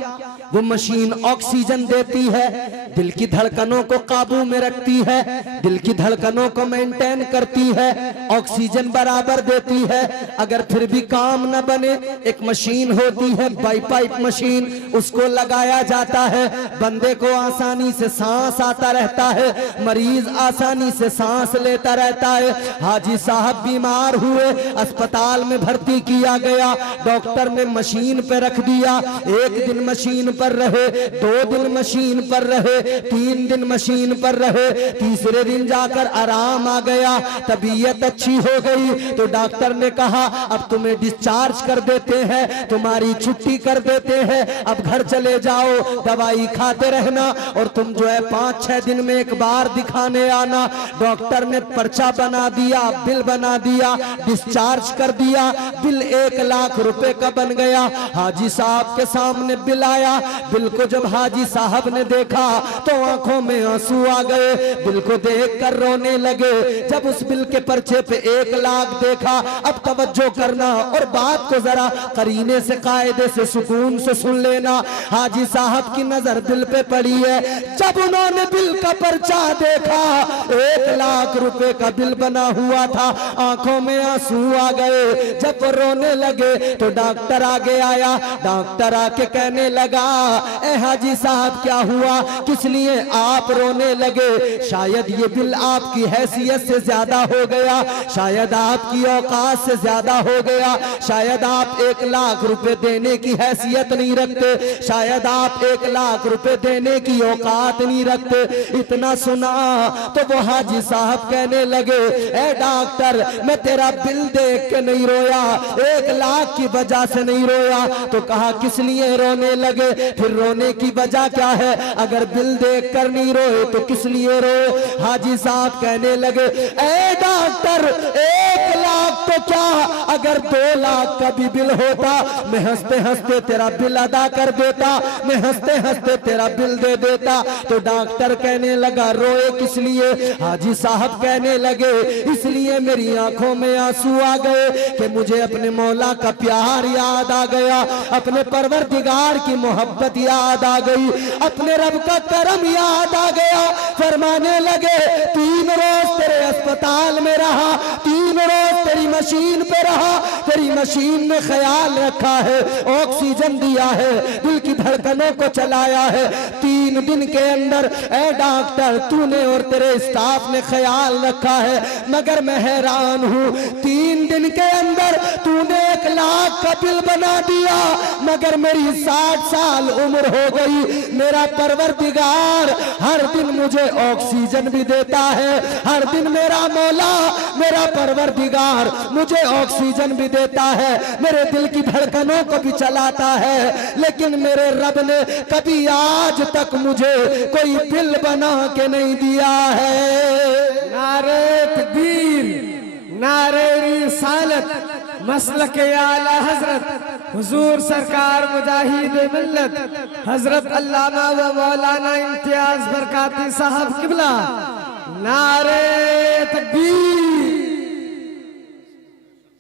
वो मशीन ऑक्सीजन देती है, दिल की धड़कनों को काबू में रखती है, दिल की धड़कनों को मेंटेन करती है, ऑक्सीजन बराबर देती है। अगर फिर भी काम न बने, एक मशीन होती है बाईपाइप मशीन, उसको लगाया जाता है, बंदे को आसानी से सांस आता रहता है, मरीज आसानी से सांस लेता रहता है। हाजी साहब बीमार हुए, अस्पताल में भर्ती किया गया, डॉक्टर ने मशीन पे रख दिया। एक दिन मशीन पर रहे, 2 दिन मशीन पर रहे, 3 दिन मशीन पर रहे, तीसरे दिन जाकर आराम आ गया, तबीयत अच्छी हो गई। तो डॉक्टर ने कहा अब तुम्हें डिस्चार्ज कर देते हैं, तुम्हारी छुट्टी कर देते हैं, अब घर चले जाओ, दवाई खाते रहना और तुम जो है 5-6 दिन में एक बार दिखाने आना। डॉक्टर ने पर्चा बना दिया, बिल बना दिया, डिस्चार्ज कर दिया। बिल 1 लाख रुपए का बन गया। हाजी साहब के सामने बिल आया। बिल को जब हाजी साहब ने देखा तो आंखों में आंसू आ गए, बिल को देखकर रोने लगे। जब उस बिल के पर्चे पे 1 लाख देखा, अब तवज्जो करना और बात को जरा करीने से, कायदे से, सुकून से सुन लेना। हाजी साहब की नजर बिल पे पड़ी है। जब उन्होंने बिल का पर्चा देखा, 1 लाख रुपए का बिल बना हुआ था, आंखों में आंसू आ गए। जब वो रोने लगे तो डॉक्टर आगे आया। डॉक्टर आके कहने लगा, ए हाजी साहब क्या हुआ, किस लिए आप रोने लगे? शायद ये बिल आपकी हैसियत से ज्यादा हो गया, शायद आपकी औकात से ज्यादा हो गया, शायद आप 1 लाख रुपए देने की हैसियत नहीं रखते, शायद आप 1 लाख रुपए देने की औकात नहीं रखते। इतना सुना तो वो हाजी साहब कहने लगे, ए डॉक्टर मैं तेरा बिल देख के नहीं रोया, 1 लाख की वजह से नहीं रोया। तो कहा किस लिए रोने लगे? फिर रोने की वजह क्या है? अगर बिल देख कर नहीं रोए तो किस लिए रोए? हाजी साहब कहने लगे, ए डॉक्टर 1 लाख तो क्या, अगर 2 लाख का भी बिल होता मैं हंसते हंसते तेरा बिल अदा कर देता, मैं हंसते हंसते तेरा बिल दे देता। तो डॉक्टर कहने लगा रोए किस लिए? हाजी साहब कहने लगे इसलिए मेरी आंखों में आंसू आ गए कि मुझे अपने मौला का प्यार याद आ गया, अपने परवरदिगार की मोहब्बत याद आ गई, अपने रब का करम याद आ गया। फरमाने लगे 3 रोज तेरे अस्पताल में रहा, 3 रोज तेरी मशीन पे रहा, तेरी मशीन ने ख्याल रखा है, ऑक्सीजन दिया है, दिल की धड़कनों को चलाया है। 3 3 दिन के अंदर ए डॉक्टर तूने और तेरे स्टाफ ने ख्याल रखा है, मगर मैं हैरान हूँ 3 दिन के अंदर तूने 1 लाख का बिल बना दिया, मगर मेरी 60 साल उम्र हो गई। मेरा परवरदिगार हर दिन मुझे ऑक्सीजन भी देता है, हर दिन मेरा मौला मेरा परवरदिगार मुझे ऑक्सीजन भी देता है, मेरे दिल की धड़कनों को भी चलाता है, लेकिन मेरे रब ने कभी आज तक मुझे कोई बिल बना के नहीं दिया है। नारे तकबीर, नारे रिसालत, मसलक आला हजरत हुजूर सरकार मुजाहिद मिल्लत हजरत अल्लामा व मौलाना इम्तियाज बरकाती साहब किबला, नारे तकबीर।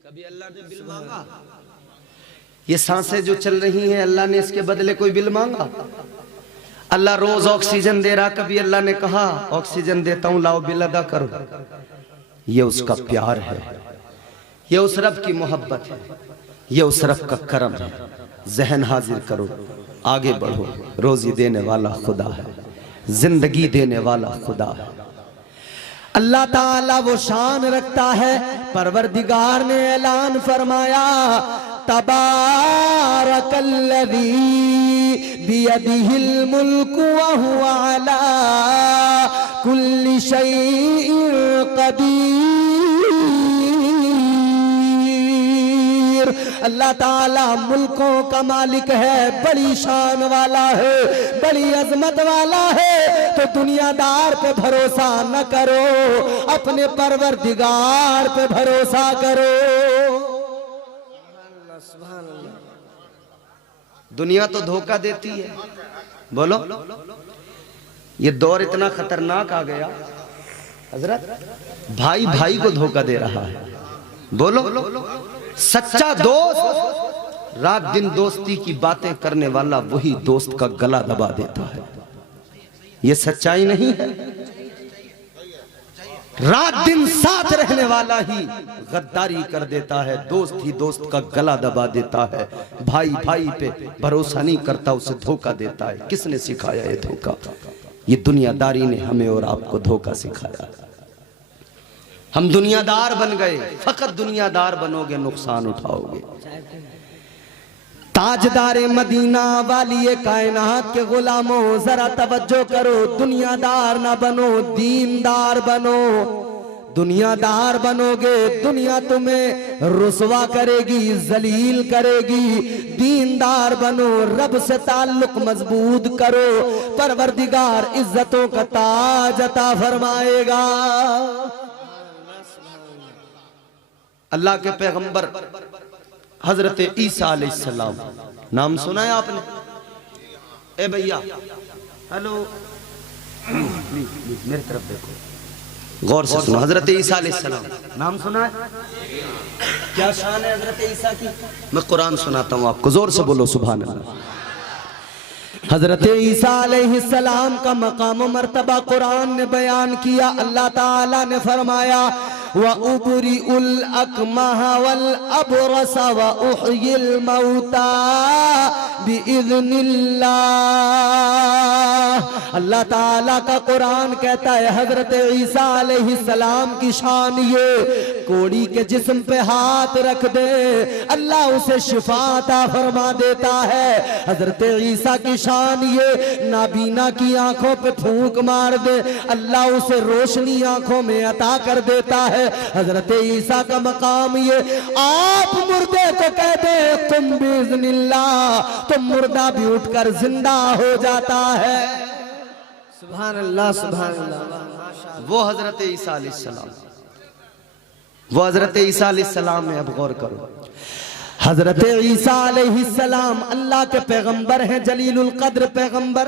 कभी अल्लाह ने बिल मांगा? ये सांसें जो चल रही हैं अल्लाह ने इसके बदले कोई बिल मांगा? अल्लाह रोज ऑक्सीजन दे रहा, कभी अल्लाह ने कहा ऑक्सीजन देता हूं लाओ बिल अदा करो? ये उसका प्यार है, ये उस रब की मोहब्बत है, ये उस रब का करम है। जहन हाजिर करो, आगे बढ़ो, रोजी देने वाला खुदा है, जिंदगी देने वाला खुदा है। अल्लाह ताला वो शान रखता है, परवरदिगार ने ऐलान फरमाया तबारकल्लज़ी बियदिहिल मुल्कु व हुवा अला कुल्ली शैइन कदीर। अल्लाह ताला मुल्कों का मालिक है, बड़ी शान वाला है, बड़ी अजमत वाला है। तो दुनियादार पे भरोसा न करो, अपने परवरदिगार पे भरोसा करो। दुनिया तो धोखा देती है, बोलो ये दौर इतना खतरनाक आ गया हजरत, भाई भाई को धोखा दे रहा है। बोलो सच्चा दोस्त रात दिन दोस्ती की बातें करने वाला वही दोस्त का गला दबा देता है, ये सच्चाई नहीं है। रात दिन साथ रहने वाला ही गद्दारी कर देता है, दोस्त ही दोस्त का गला दबा देता है, भाई भाई पे भरोसा नहीं करता, उसे धोखा देता है। किसने सिखाया ये धोखा? ये दुनियादारी ने हमें और आपको धोखा सिखाया। हम दुनियादार बन गए, फकत दुनियादार बनोगे नुकसान उठाओगे। ताजदारे मदीना वाली कायनात के गुलामों जरा तवज्जो करो, दुनियादार ना बनो, दीनदार बनो। दुनियादार बनोगे दुनिया तुम्हें रुसवा करेगी, जलील करेगी। दीनदार बनो, रब से ताल्लुक मजबूत करो, परवरदिगार इज्जतों का ताज अता फरमाएगा। अल्लाह के पैगंबर हजरत ईसा अलैहिस्सलाम, नाम सुना है आपने? ए भैया हेलो, प्लीज मेरी तरफ देखो, गौर से सुनो। हजरत ईसा अलैहिस्सलाम नाम सुना है? क्या शान है हजरत ईसा की? मैं कुरान सुनाता हूँ आपको, जोर से बोलो सुभान अल्लाह। हजरत ईसा अलैहिस्सलाम का मकाम मर्तबा कुरान ने बयान किया। अल्लाह ताला ने फरमाया व उबरी उल अकमह वल अबरस व उहयिल मौता बिइज़्निल्लाह। अल्लाह ताला का कुरान कहता है हजरत ईसा अलैहिस्सलाम की शान ये, कोड़ी के जिस्म पे हाथ रख दे अल्लाह उसे शिफा अता फरमा देता है। हजरत ईसा की शान ये, नाबीना की आंखों पे फूंक मार दे अल्लाह उसे रोशनी आंखों में अता कर देता है। हजरत ईसा का मकाम ये, आप मुर्दे को कह दे तुम बिइज़्निल्लाह, तो मुर्दा भी उठकर जिंदा हो जाता है। सुभान अल्लाह, सुभान अल्लाह। वो हजरत ईसा अलैहिस्सलाम, वो हजरत ईसा अलैहिस्सलाम में अब गौर करो। हजरत ईसा अलैहिस्सलाम अल्लाह के पैगंबर हैं, जलीलुल कद्र पैगंबर।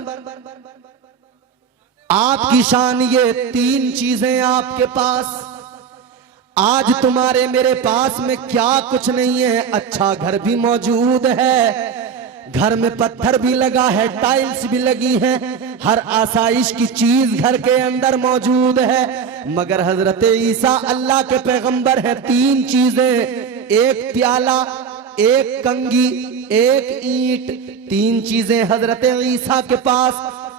आपकी शान ये, 3 चीजें आपके पास। आज तुम्हारे मेरे पास में क्या कुछ नहीं है, अच्छा घर भी मौजूद है, घर में पत्थर भी लगा है, टाइल्स भी लगी हैं, हर आसाइश की चीज घर के अंदर मौजूद है। मगर हजरत ईसा अल्लाह के पैगंबर हैं, 3 चीजें, एक प्याला, एक कंगी, एक ईंट, 3 चीजें हजरत ईसा के पास।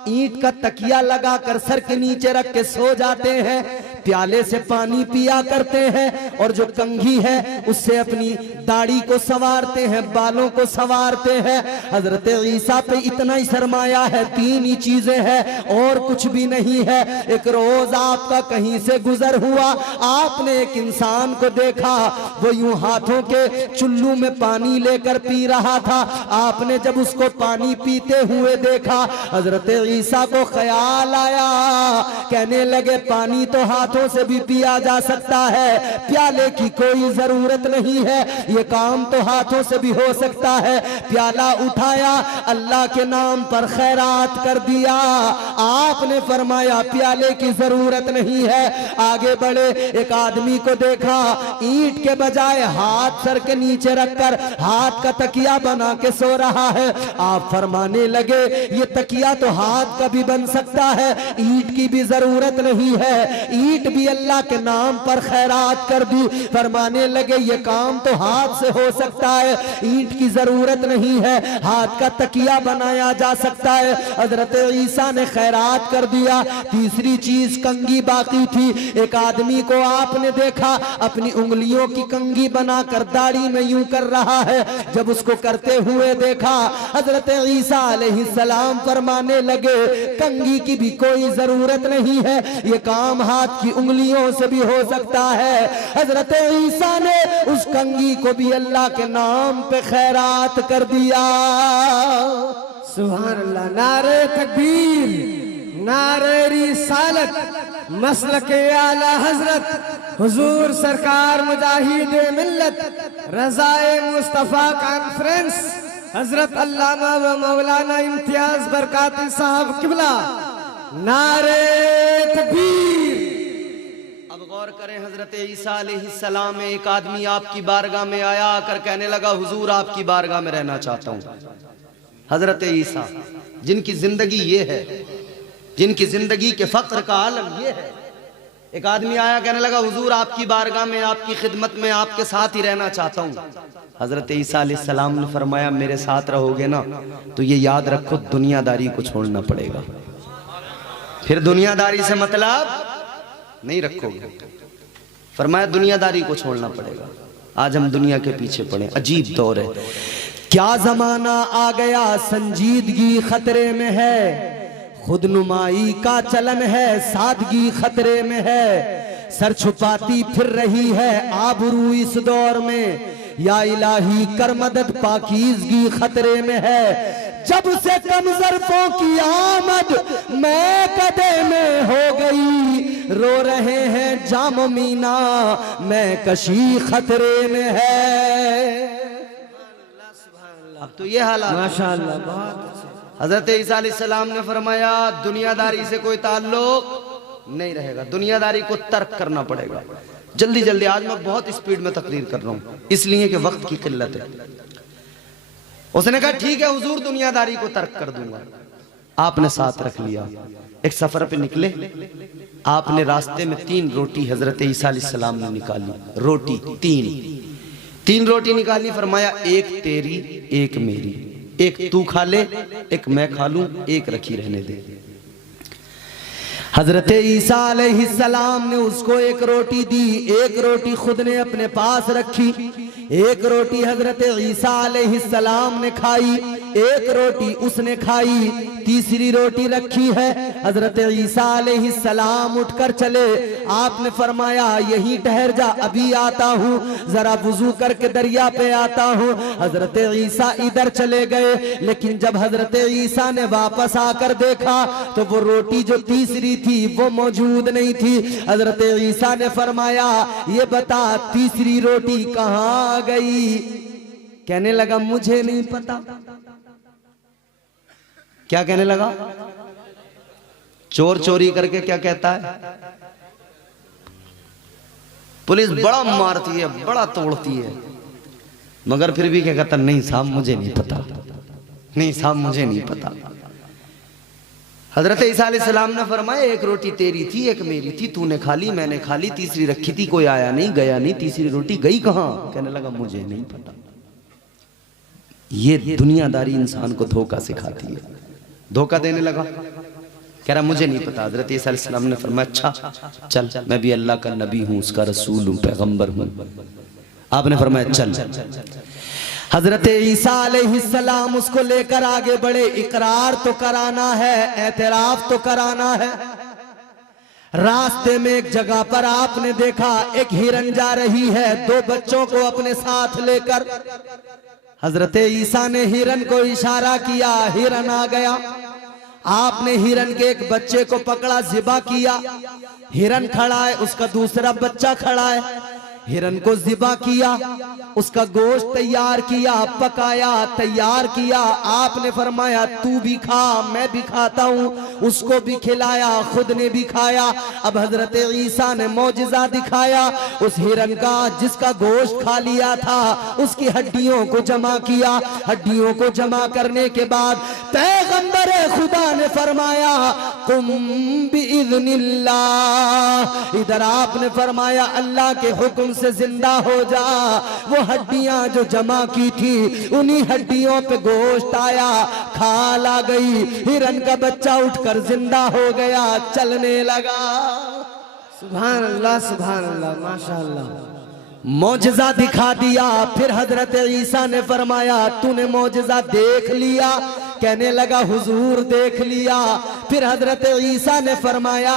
ईंट का तकिया लगाकर सर के नीचे रख के सो जाते हैं, प्याले से पानी पिया करते हैं, और जो कंघी है उससे अपनी दाढ़ी को संवारते हैं, बालों को संवारते हैं। हजरत ईसा पे इतना ही सरमाया है, 3 ही चीजें हैं और कुछ भी नहीं है। एक रोज आपका कहीं से गुजर हुआ, आपने एक इंसान को देखा, वो यूं हाथों के चुल्लू में पानी लेकर पी रहा था। आपने जब उसको पानी पीते हुए देखा, हजरत ईसा को ख्याल आया, कहने लगे पानी तो हाथों से भी पिया जा सकता है, प्याले की कोई जरूरत नहीं है, ये काम तो हाथों से भी हो सकता है। प्याला उठाया, अल्लाह के नाम पर खैरात कर दिया। आपने फरमाया प्याले की जरूरत नहीं है। आगे बढ़े, एक आदमी को देखा, ईंट के बजाय हाथ सर के नीचे रखकर हाथ का तकिया बना के सो रहा है। आप फरमाने लगे ये तकिया तो हाथ का भी बन सकता है, ईंट की भी जरूरत नहीं है, ईंट भी अल्लाह के नाम पर खैरात कर दी। फरमाने लगे ये काम तो हाथ से हो सकता है, ईंट की जरूरत नहीं है, हाथ का तकिया बनाया जा सकता है। हजरत ईसा ने खैरात कर दिया। तीसरी चीज कंघी बाकी थी। एक आदमी को आपने देखा, अपनी उंगलियों की कंघी बनाकर दाढ़ी में यूं कर रहा है। जब उसको करते हुए देखा, हजरत ईसा अलैहिस्सलाम फरमाने लगे कंघी की भी कोई जरूरत नहीं है, ये काम हाथ की उंगलियों से भी हो सकता है। हजरत ईसा ने उस कंघी को भी अल्लाह के नाम पे खैरात कर दिया। सुभान अल्लाह। नारे तकबीर, नारे रिसालत, मसलके आला हजरत हुजूर सरकार मुजाहिद मिल्लत रज़ाए मुस्तफ़ा कॉन्फ्रेंस हजरत अल्लामा व मौलाना इम्तियाज बरकाती साहब किबला। नारे तकबीर। अब गौर करें, हजरत ईसा अलैहिस्सलाम में एक आदमी आपकी बारगाह में आया, आकर कहने लगा हुजूर आपकी बारगाह में रहना चाहता हूँ। हजरत ईसा जिनकी जिंदगी ये है, जिनकी जिंदगी के फक्र का आलम ये है, एक आदमी आया कहने लगा हुजूर आपकी बारगाह में, आपकी खिदमत में, आपके साथ ही रहना चाहता हूँ। हजरत ईसा अलैहिस्सलाम ने फरमाया मेरे साथ रहोगे ना तो ये याद रखो दुनियादारी को छोड़ना पड़ेगा। फिर दुनियादारी से मतलब नहीं रखोगे, फरमाया दुनियादारी को छोड़ना पड़ेगा। आज हम दुनिया के पीछे पड़े, अजीब दौर है, क्या जमाना आ गया, संजीदगी खतरे में है, खुदनुमाई का चलन है, सादगी खतरे में है, सर छुपाती फिर रही है आबरू इस दौर में, या इलाही कर मदद पाकीज़गी खतरे में है। जब से कम ज़र्फ़ों की आमद मैं कदे में हो गई, रो रहे हैं जाम मीना मैं कशी खतरे में है। अब तो ये हालात माशाअल्लाह, बहुत हजरत ईसा अलैहिस्सलाम ने फरमाया दुनियादारी से कोई ताल्लुक नहीं रहेगा, दुनियादारी को तर्क करना पड़ेगा। जल्दी जल्दी, आज मैं बहुत स्पीड में तकरीर कर रहा हूँ इसलिए कि वक्त की किल्लत है। उसने कहा ठीक है हुजूर दुनियादारी को तर्क कर दूंगा। आपने साथ रख लिया, एक सफर पे निकले, आपने रास्ते में 3 रोटी हजरत ईसा अलैहिस्सलाम ने निकाली, रोटी 3 रोटी निकाली, फरमाया एक तेरी एक मेरी, एक तू खा ले, एक मैं खा लूं, एक रखी रहने दे। हजरत ईसा अलैहिस्सलाम ने उसको एक रोटी दी, एक रोटी खुद ने अपने पास रखी, एक रोटी हजरत ईसा अलैहिस्सलाम ने खाई, एक रोटी उसने खाई, तीसरी रोटी रखी है। हजरत ईसा अलैहिस्सलाम उठकर चले, आपने फरमाया यहीं ठहर जा, अभी आता हूँ, जरा वुजू करके दरिया पे आता हूँ। हजरत ईसा इधर चले गए, लेकिन जब हजरत ईसा ने वापस आकर देखा तो वो रोटी जो तीसरी थी वो मौजूद नहीं थी। हजरत ईसा ने फरमाया ये बता तीसरी रोटी कहाँ गई? कहने लगा मुझे नहीं पता। क्या कहने लगा? चोर चोरी करके क्या कहता है? पुलिस बड़ा मारती है, बड़ा तोड़ती है, मगर फिर भी क्या कहता? नहीं साहब मुझे नहीं पता, नहीं साहब मुझे नहीं पता। हजरत ईसा अलैहिस्सलाम ने फरमाया एक रोटी तेरी थी, एक मेरी थी, तूने खा ली, मैंने खा ली, तीसरी रखी थी, कोई आया नहीं गया नहीं, तीसरी रोटी गई कहां? कहने लगा मुझे नहीं पता। ये दुनियादारी इंसान को धोखा सिखाती है, धोखा देने लगा। कह रहा मुझे नहीं पता। हजरत ईसा अलैहिस्सलाम ने फरमाया अच्छा चल, मैं भी अल्लाह का नबी हूँ, उसका रसूल हूँ, पैगंबर हूँ। आपने फरमाया चल। हजरत ईसा अलैहिस्सलाम उसको लेकर आगे बढ़े। इकरार तो कराना है, एतराफ तो कराना है। रास्ते में एक जगह पर आपने देखा एक हिरन जा रही है 2 बच्चों को अपने साथ लेकर। हजरत ईसा ने हिरन को इशारा किया, हिरन आ गया। आपने हिरन के एक बच्चे को पकड़ा, ज़िबा किया। हिरन खड़ा है, उसका दूसरा बच्चा खड़ा है। हिरन को ज़िबा किया, उसका गोश्त तैयार किया, पकाया, तैयार किया। आपने फरमाया तू भी खा, मैं भी खाता हूँ। उसको भी खिलाया, खुद ने भी खाया। अब हजरत ईसा ने मौजिज़ा दिखाया। उस हिरन का जिसका गोश्त खा लिया था, उसकी हड्डियों को जमा किया। हड्डियों को जमा करने के बाद पैगंबर खुदा ने फरमाया कुम बिइज़्निल्लाह, इधर आपने फरमाया अल्लाह के हुक्म से जिंदा हो जा। वो हड्डियां जो जमा की थी, उन्हीं हड्डियों पे गोश्त आया, खाल आ गई। हिरन का बच्चा उठकर जिंदा हो गया, चलने लगा। सुभान अल्लाह, सुभान अल्लाह, माशाअल्लाह। मौजिज़ा दिखा दिया। फिर हजरत ईसा ने फरमाया तूने मौजिज़ा देख लिया? कहने लगा हुजूर देख लिया। फिर हजरत ईसा ने फरमाया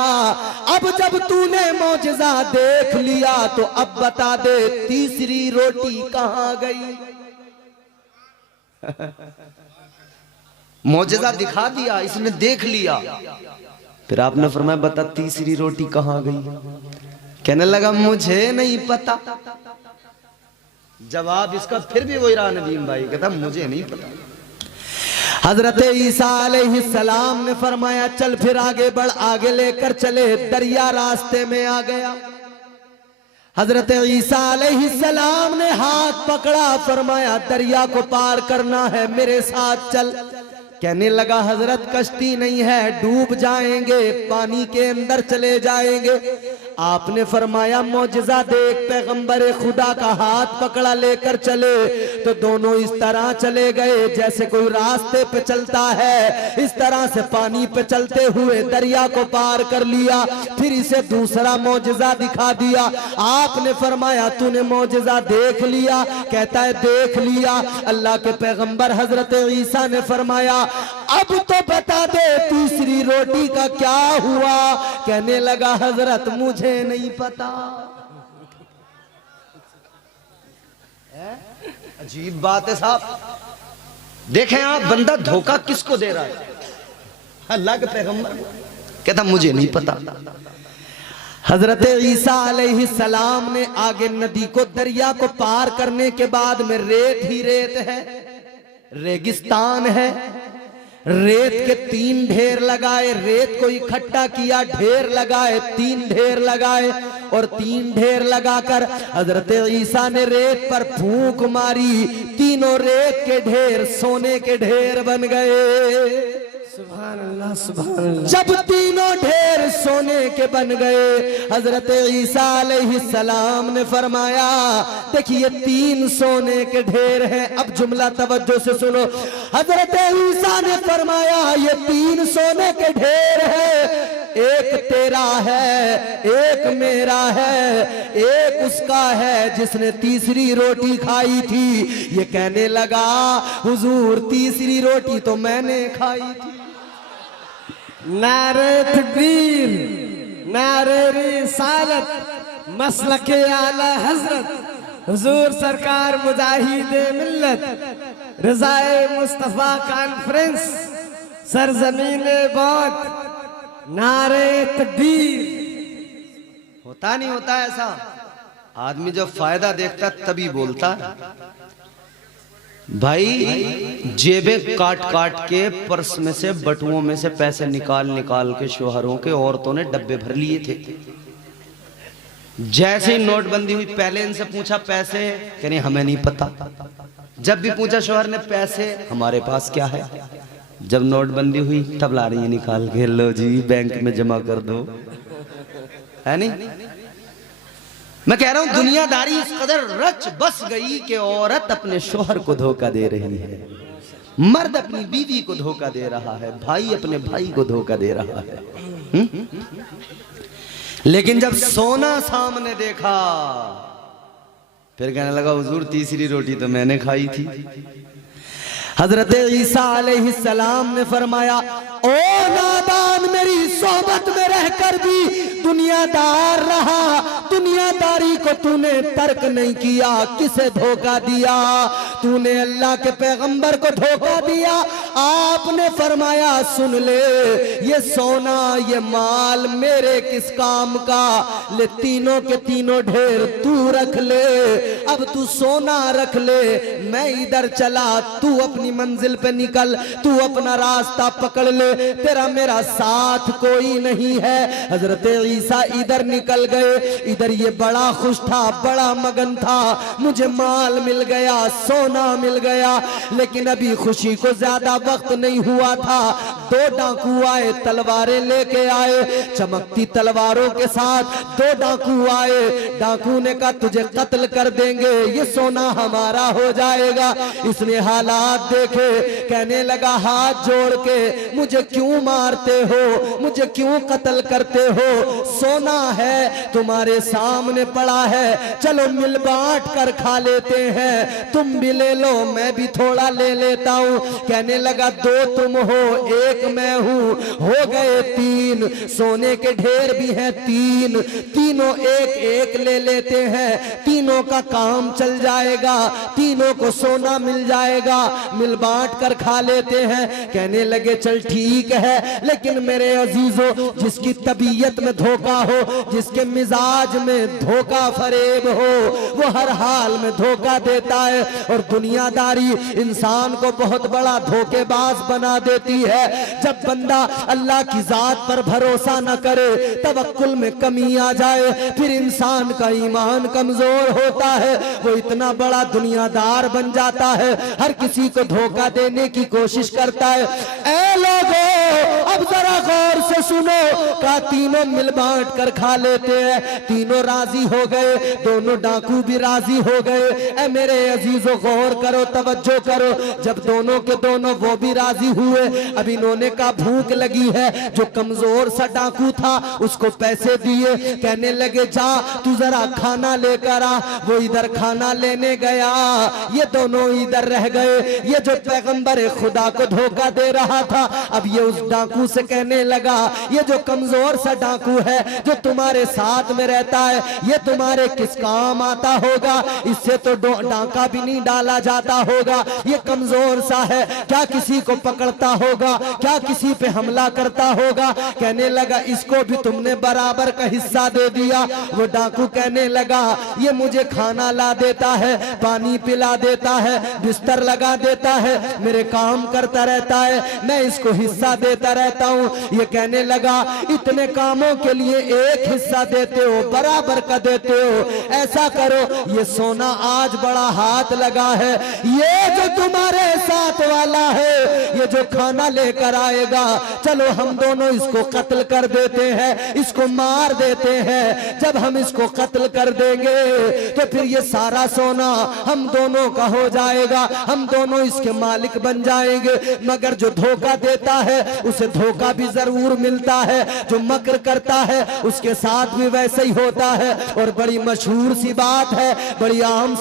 अब जब तूने मौजिज़ा देख लिया तो अब बता दे तीसरी रोटी कहां गई? मौजिज़ा दिखा दिया, इसने देख लिया। फिर आपने फरमाया बता तीसरी रोटी कहां गई? कहने लगा मुझे नहीं पता। जवाब इसका फिर भी वही रहा नदीम भाई, कहता मुझे नहीं पता। हजरत ईसा अलैहिस्सलाम ने फरमाया चल फिर आगे बढ़। आगे लेकर चले, दरिया रास्ते में आ गया। हजरत ईसा अलैहिस्सलाम ने हाथ पकड़ा, फरमाया दरिया को पार करना है, मेरे साथ चल। कहने लगा हजरत कश्ती नहीं है, डूब जाएंगे, पानी के अंदर चले जाएंगे। आपने फरमाया मौजिज़ा देख, पैगंबर खुदा का हाथ पकड़ा लेकर चले तो दोनों इस तरह चले गए जैसे कोई रास्ते पे चलता है। इस तरह से पानी पे चलते हुए दरिया को पार कर लिया। फिर इसे दूसरा मौजिज़ा दिखा दिया। आपने फरमाया तूने मौजिज़ा देख लिया? कहता है देख लिया। अल्लाह के पैगंबर हजरत ईसा ने फरमाया अब तो बता दे तीसरी रोटी का क्या हुआ? कहने लगा हजरत मुझे नहीं पता। अजीब बात है साहब। देखें आप, बंदा धोखा किसको दे रहा है? अल्लाह के पैगंबर कहता मुझे नहीं पता। हजरत ईसा अलैहिस्सलाम ने आगे नदी को, दरिया को पार करने के बाद में रेत ही रेत है, रेगिस्तान है। रेत के 3 ढेर लगाए, रेत को इकट्ठा किया, ढेर लगाए, 3 ढेर लगाए और 3 ढेर लगाकर हजरत ईसा ने रेत पर फूंक मारी। तीनों रेत के ढेर सोने के ढेर बन गए। सुभान अल्लाह, सुभान अल्लाह। जब तीनों ढेर सोने के बन गए, हजरत ईसा अलैहिस्सलाम ने फरमाया देखिए 3 सोने के ढेर हैं। अब जुमला तवज्जो से सुनो। हजरत ईसा ने फरमाया ये 3 सोने के ढेर हैं, एक तेरा है, एक मेरा है, एक उसका है जिसने तीसरी रोटी खाई थी। ये कहने लगा हुजूर तीसरी रोटी तो मैंने खाई थी। नारे तकबीर, नारे रिसालत, मसलके आला हजरत हुजूर सरकार मुजाहिद मिल्लत, रज़ाए मुस्तफा कॉन्फ्रेंस, सरजमीन बहुत, नारे तकबीर। होता नहीं होता ऐसा? आदमी जब फायदा देखता तभी बोलता है। भाई जेबें काट काट के पर्स में से, बटुओं में से पैसे निकाल निकाल के शोहरों के, औरतों ने डब्बे भर लिए थे। जैसे ही नोटबंदी हुई पहले इनसे पूछा पैसे, कहने हमें नहीं पता। जब भी पूछा शोहर ने पैसे, हमारे पास क्या है। जब नोटबंदी हुई तब ला रही है निकाल के, लो जी बैंक में जमा कर दो, है नहीं? मैं कह रहा हूं दुनियादारी इस कदर रच बस गई कि औरत अपने शोहर को धोखा दे रही है। मर्द अपनी बीवी को धोखा दे रहा है, भाई अपने भाई को धोखा दे रहा है। लेकिन जब सोना सामने देखा फिर कहने लगा हुजूर तीसरी रोटी तो मैंने खाई थी। हजरत ईसा अलैहिस्सलाम ने फरमाया, ओ नादान, मेरी सोहबत में रहकर भी दुनियादार रहा, दुनियादारी को तूने तर्क नहीं किया, किसे धोखा दिया? तूने अल्लाह के पैगंबर को धोखा दिया। आपने फरमाया, सुन ले, ये सोना ये माल मेरे किस काम का? ले तीनों के तीनों ढेर तू रख ले, अब तू सोना रख ले, मैं इधर चला, तू अपनी मंजिल पे निकल, तू अपना रास्ता पकड़ ले, तेरा मेरा साथ कोई नहीं है। हजरत ईसा इधर निकल गए, इधर ये बड़ा खुश था, बड़ा मगन था, मुझे माल मिल गया, सोना मिल गया। लेकिन अभी खुशी को ज्यादा वक्त नहीं हुआ था, दो डाकू आए, तलवारें लेके आए, चमकती तलवारों के साथ दो डाकू आए। डाकू ने कहा, तुझे कत्ल कर देंगे, ये सोना हमारा हो जाएगा। इसने हालात देखे, कहने लगा, हाथ जोड़ के, मुझे क्यों मारते हो, मुझे क्यों कत्ल करते हो? सोना है तुम्हारे सामने पड़ा है, चलो मिल बांट कर खा लेते हैं, तुम भी ले लो, मैं भी थोड़ा ले लेता हूं। कहने लगा, दो तुम हो, एक मैं हूं, हो गए तीन, सोने के ढेर भी हैं तीन, तीनों एक एक ले लेते हैं, तीनों का काम चल जाएगा, तीनों को सोना मिल जाएगा, मिल बांट कर खा लेते हैं। कहने लगे, चल ठीक है, लेकिन मेरे अजीजों, जिसकी तबीयत में धोखा हो, जिसके मिजाज में धोखा फरेब हो, वो हर हाल में धोखा देता है। और दुनियादारी इंसान को बहुत बड़ा धोखेबाज बना देती है। जब बंदा अल्लाह की जात पर भरोसा न करे, तवक्कुल में कमी आ जाए, फिर इंसान का ईमान कमजोर होता है, वो इतना बड़ा दुनियादार बन जाता है, हर किसी को धोखा देने की कोशिश करता है। ऐ लोगों, अब जरा गौर से सुनो, का तीनों मिल बांट कर खा लेते हैं, तीनों राजी हो गए, दोनों डाकू भी राजी हो गए। ऐ मेरे अजीजों, गौर करो, तवज्जो करो, जब दोनों के दोनों वो भी राजी हुए, अब इन्होंने कहा भूख लगी है, जो कमजोर सा डाकू था उसको पैसे दिए, कहने लगे, जा तू जरा खाना लेकर आ। वो इधर खाना लेने गया, ये दोनों इधर रह गए। ये जो पैगंबर खुदा को धोखा दे रहा था, अब ये उस डाकू से कहने लगा, ये जो कमजोर सा डाकू है, जो तुम्हारे साथ में रहता है, ये तुम्हारे किस काम आता होगा? इससे तो डाका भी नहीं डाला जाता होगा, ये कमजोर सा है, क्या किसी को पकड़ता होगा, क्या किसी पे हमला करता होगा? कहने लगा, इसको भी तुमने बराबर का हिस्सा दे दिया। वो डाकू कहने लगा, ये मुझे खाना ला देता है, पानी पिला देता है, बिस्तर लगा देता है, मेरे काम करता रहता है, मैं इसको हिस्सा देता रहता हूँ। ये कहने लगा, इतने कामों के लिए एक हिस्सा देते हो, बराबर का देते हो, ऐसा करो, ये सोना आज बड़ा हाथ लगा है, ये जो तुम्हारे साथ वाला है, ये जो खाना लेकर आएगा, चलो हम दोनों इसको कत्ल कर देते हैं, इसको मार देते हैं। जब हम इसको कत्ल कर देंगे तो फिर ये सारा सोना हम दोनों का हो जाएगा, हम दोनों इसके मालिक बन जाएंगे। मगर जो धोखा देता है उसे धोखा भी जरूर मिलता है, जो मक्र करता है उसके साथ भी वैसे ही होता है। और बड़ी मशहूर सी बात है, बड़ी आम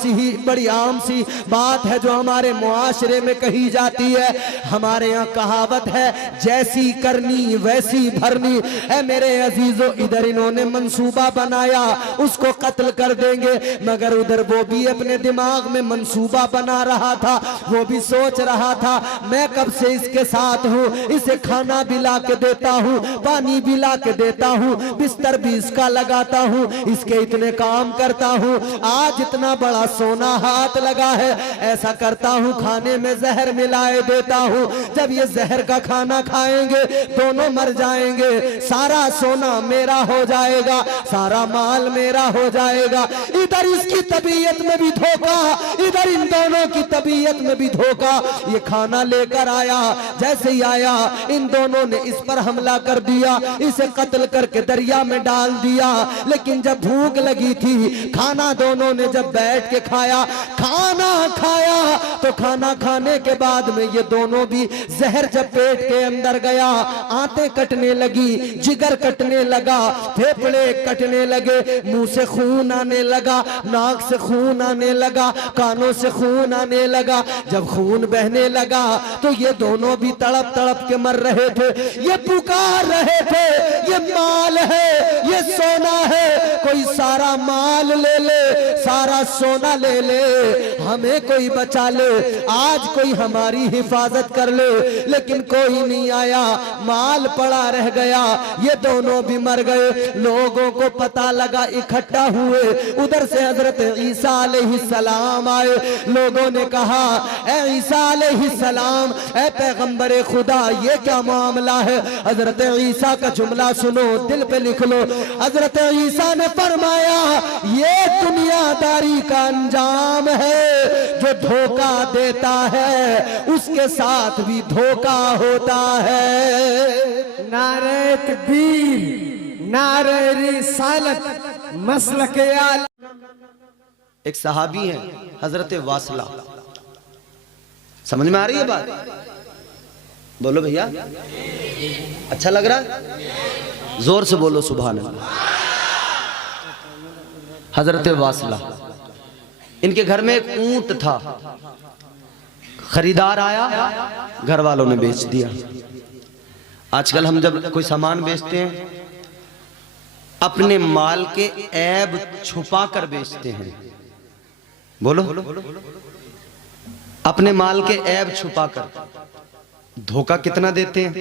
सी बात है जो हमारे मुआशरे में कही जाती है। हमारे यहाँ कहावत है, जैसी करनी वैसी भरनी। ऐ मेरे अजीजों, इधर इन्होंने मंसूबा बनाया उसको कत्ल कर देंगे, मगर उधर वो भी अपने दिमाग में मंसूबा बना रहा था, वो भी सोच रहा था, मैं कब से इसके साथ हूँ, इसे खाना भी ला के देता हूँ, पानी भी ला के देता हूँ, बिस्तर भी इसका लगाता हूँ, इसके इतने काम करता हूँ, आज इतना बड़ा सोना हाथ लगा है, ऐसा करता हूँ खाने में जहर मिलाए देता हूँ, जब ये जहर का खाना खाएंगे दोनों मर जाएंगे, सारा सोना मेरा हो जाएगा, सारा माल मेरा हो जाएगा। इधर इसकी तबीयत में भी धोखा, इधर इन दोनों की तबीयत में भी धोखा। ये खाना लेकर आया, जैसे ही आया इन दोनों ने इस पर हमला कर दिया, इसे कत्ल करके दरिया में डाल दिया। लेकिन जब भूख लगी थी, खाना दोनों ने जब बैठ के खाया, खाना खाया तो खाना खाने के बाद में ये दोनों भी जहर जब पेट के अंदर गया, आंतें कटने लगी, जिगर कटने लगा, फेफड़े कटने लगे, मुंह से खून आने लगा, नाक से खून आने लगा, कानों से खून आने लगा। जब खून बहने लगा तो ये दोनों भी तड़प तड़प के मर रहे थे। ये पुकार रहे थे, ये माल है, ये सोना है, कोई सारा माल ले ले, सारा सोना ले ले, हमें कोई बचा ले, आज कोई हमारी हिफाजत कर ले। लेकिन कोई नहीं आया, माल पड़ा रह गया, ये दोनों भी मर गए। लोगों को पता लगा, इकट्ठा हुए, उधर से हजरत ईसा अलैहिस्सलाम आए। लोगों ने कहा, ए ईसा अलैहिस्सलाम, ए पैगंबर खुदा, ये क्या मामला है? हजरत ईसा का जुमला सुनो, दिल पे लिख लो। हजरत ईसा ने फरमाया, ये दुनियादारी का अंजाम है, जो धोखा देता है उसके साथ भी धोखा होता है। नारे तकबीर, नारे रिसालत, मसलके आला। एक सहाबी है हजरत वासला, समझ में आ रही है बात? बोलो भैया, अच्छा लग रहा है? जोर से बोलो सुभान अल्लाह। हजरत वासला, इनके घर में एक ऊंट था, खरीदार आया, घर वालों ने बेच दिया। आजकल हम जब कोई सामान बेचते हैं, अपने माल के ऐब छुपा कर बेचते हैं। बोलो, अपने माल के ऐब छुपा कर धोखा कितना देते हैं।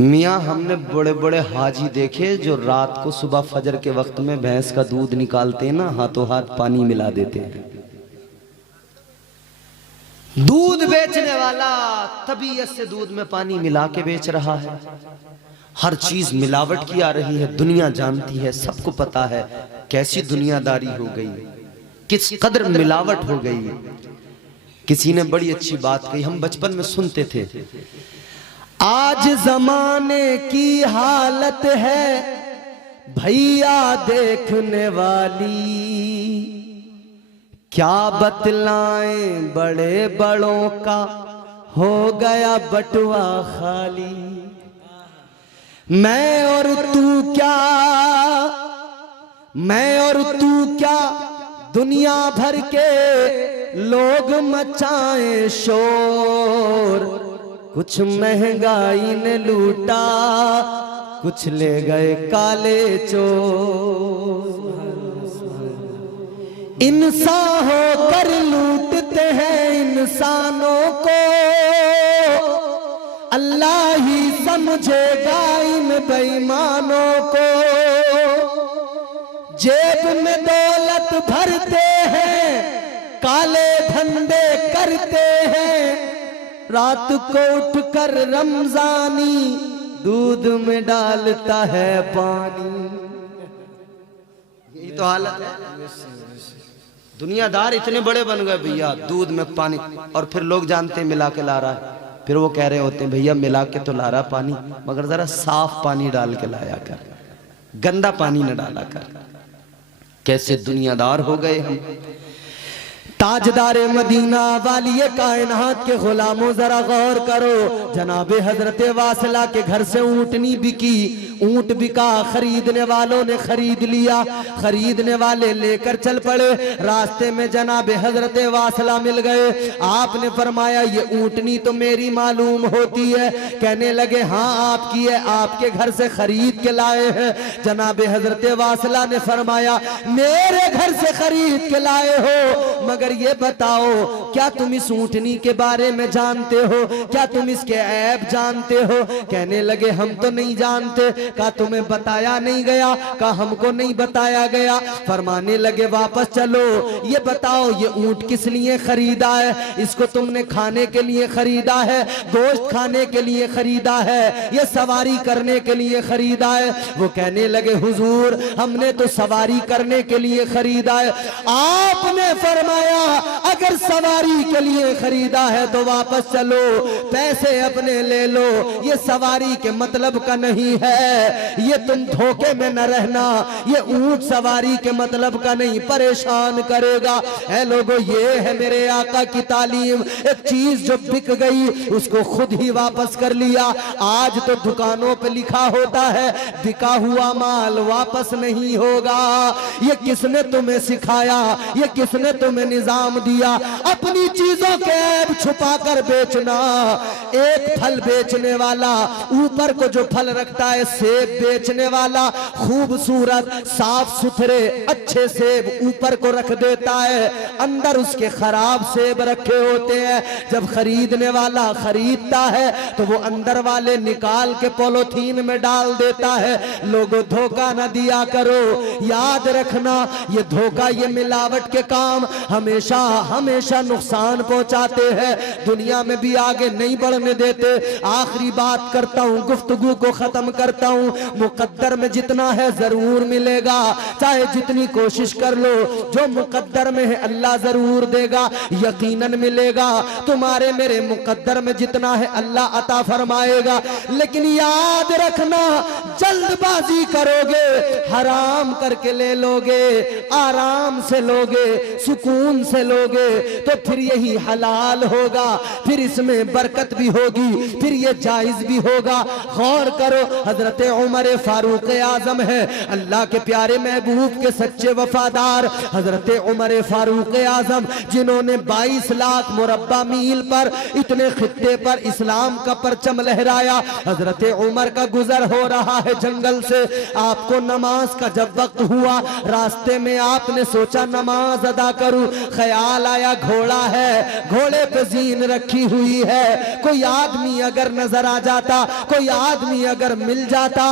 मियाँ, हमने बड़े बड़े हाजी देखे जो रात को सुबह फजर के वक्त में भैंस का दूध निकालते हैं ना, हाथों हाथ पानी मिला देते हैं। दूध बेचने वाला तबीयत से दूध में पानी मिला के बेच रहा है। हर चीज मिलावट की आ रही है, दुनिया जानती है, सबको पता है कैसी दुनियादारी हो गई, किस कदर मिलावट हो गई। किसी ने बड़ी अच्छी बात कही, हम बचपन में सुनते थे, आज जमाने की हालत है भैया देखने वाली, क्या बतलाएं बड़े बड़ों का हो गया बटुआ खाली। मैं और तू क्या, मैं और तू क्या, दुनिया भर के लोग मचाएं शोर, कुछ महंगाई ने लूटा, कुछ ले गए काले चोर। इंसान होकर लूटते हैं इंसानों को, अल्लाह ही समझेगा इन बेईमानों को। जेब में दौलत भरते हैं, काले धंधे करते हैं, रात को उठकर रमजानी दूध में डालता है पानी। यही तो हालत है। दुनियादार इतने बड़े बन गए भैया, दूध में पानी, और फिर लोग जानते हैं मिला के ला रहा है, फिर वो कह रहे होते हैं भैया मिला के तो ला रहा पानी, मगर जरा साफ पानी डाल के लाया कर, गंदा पानी न डाला कर। कैसे दुनियादार हो गए हम। ताजदारे मदीना वालिए कायनात के गुलामों जरा गौर करो, जनाबे हजरत वासला के घर से ऊंटनी बिकी, ऊंट बिका, खरीदने वालों ने खरीद लिया, खरीदने वाले लेकर चल पड़े। रास्ते में जनाबे हजरत वासला मिल गए। आपने फरमाया ये ऊंटनी तो मेरी मालूम होती है। कहने लगे हाँ आपकी है, आपके घर से खरीद के लाए हैं। जनाबे हजरत वासला ने फरमाया मेरे घर से खरीद के लाए हो, मगर ये बताओ क्या तुम इस ऊंटनी के बारे में जानते हो, क्या तुम इसके ऐब जानते हो? कहने लगे हम तो नहीं जानते। कहा तुम्हें बताया नहीं गया? कहा हमको नहीं बताया गया। फरमाने लगे वापस चलो, ये बताओ ये ऊंट किस लिए खरीदा है? इसको तुमने खाने के लिए खरीदा है, गोश्त खाने के लिए खरीदा है, ये सवारी करने के लिए खरीदा है? वो कहने लगे हुजूर हमने तो सवारी करने के लिए खरीदा है। आपने फरमाया अगर सवारी के लिए खरीदा है तो वापस चलो, पैसे अपने ले लो। ये सवारी के मतलब का नहीं है, ये तुम धोखे में न रहना। ये ऊंट सवारी के मतलब का नहीं, परेशान करेगा। ऐ लोगों, ये है मेरे आका की तालीम। एक चीज जो बिक गई उसको खुद ही वापस कर लिया। आज तो दुकानों पे लिखा होता है बिका हुआ माल वापस नहीं होगा। ये किसने तुम्हें सिखाया? ये किसने तुम्हें निजाम दिया? अपनी चीजों के ऐब छुपा कर बेचना। एक फल बेचने वाला ऊपर को जो फल रखता है, सेब बेचने वाला खूबसूरत साफ सुथरे अच्छे सेब ऊपर को रख देता है, अंदर उसके खराब सेब रखे होते हैं। जब खरीदने वाला खरीदता है तो वो अंदर वाले निकाल के पॉलिथीन में डाल देता है। लोगों, धोखा न दिया करो। याद रखना, ये धोखा, ये मिलावट के काम हमेशा हमेशा नुकसान पहुंचाते हैं, दुनिया में भी आगे नहीं बढ़ने देते। आखिरी बात करता हूं, गुफ्तगू को खत्म करता हूं। मुकद्दर में जितना है जरूर मिलेगा, चाहे जितनी कोशिश कर लो। जो मुकद्दर में है अल्लाह जरूर देगा, यकीनन मिलेगा। तुम्हारे मेरे मुकद्दर में जितना है अल्लाह अता फरमाएगा। लेकिन याद रखना, जल्दबाजी करोगे, हराम करके ले लोगे, आराम से लोगे, सुकून से लोगे, तो फिर यही हलाल होगा, फिर इसमें बरकत भी होगी, फिर ये जायज भी होगा। गौर करो, हजरत उमर फारूक आजम है, अल्लाह के प्यारे महबूब के सच्चे वफादार हजरत उमर फारूक आजम, जिन्होंने 22 लाख मुरब्बा मील पर, इतने खित्ते पर इस्लाम का परचम लहराया। हजरत उमर का गुजर हो रहा है जंगल से, आपको नमाज का जब वक्त हुआ, रास्ते में आपने सोचा नमाज अदा करूं, ख्याल आया घोड़ा है, घोड़े पे जीन रखी हुई है, कोई आदमी अगर नजर आ जाता, कोई आदमी अगर मिल जाता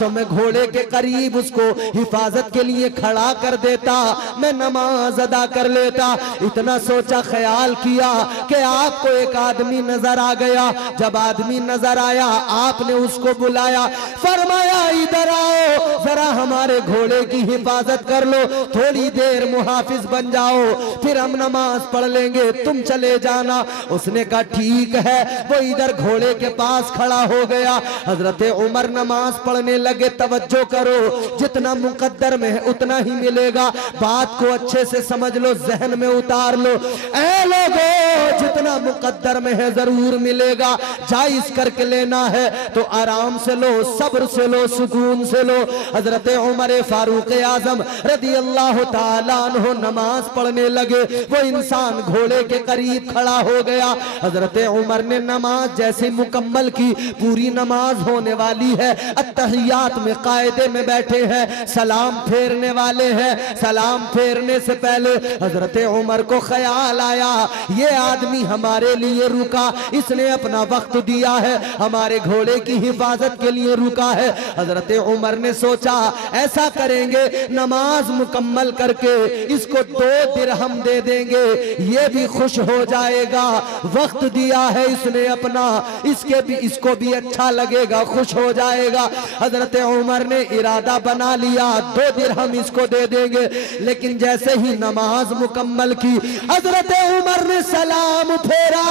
तो मैं घोड़े के करीब उसको हिफाजत के लिए खड़ा कर देता, मैं नमाज अदा कर लेता। इतना सोचा, ख्याल किया कि आपको एक आदमी नजर आ गया। जब आदमी नजर आया, आपने उसको बुलाया, फरमाया इधर आओ, जरा हमारे घोड़े की हिफाजत कर लो, थोड़ी देर मुहाफिज बन जाओ, फिर हम नमाज पढ़ लेंगे, तुम चले जाना। उसने कहा ठीक है। वो इधर घोड़े के पास खड़ा हो गया। हजरत उमर नमाज पढ़ने लगे। तवज्जो करो, जितना मुकद्दर में है उतना ही मिलेगा। बात को अच्छे से समझ लो, जहन में उतार लो। ऐ लोगों, जितना मुकद्दर में है जरूर मिलेगा। जायज करके लेना है तो आराम से लो, सब्र से लो, सुकून से लो। हजरत उमर फारूक आजम रदी अल्लाह ताला अन्हु नमाज पढ़ने लगे। वो इंसान घोड़े के करीब खड़ा हो गया। हजरत उमर ने नमाज जैसे मुकम्मल की, पूरी नमाज होने वाली है, अत्तहियात में कायदे में बैठे हैं, सलाम फेरने वाले हैं। सलाम फेरने से पहले हजरत उमर को ख्याल आया, ये आदमी हमारे लिए रुका, इसने अपना वक्त दिया है, हमारे घोड़े की हिफाजत के लिए रुका है। हजरत उमर ने सोचा, ऐसा करेंगे, नमाज मुकम्मल करके इसको 2 दिरहम दे देंगे, ये भी खुश हो जाएगा। वक्त दिया है इसने अपना, इसको भी अच्छा लगेगा, खुश हो जाएगा। हजरत उमर ने इरादा बना लिया, 2 दिरहम इसको दे देंगे। लेकिन जैसे ही नमाज मुकम्मल की, हजरत उमर ने सलाम फेरा।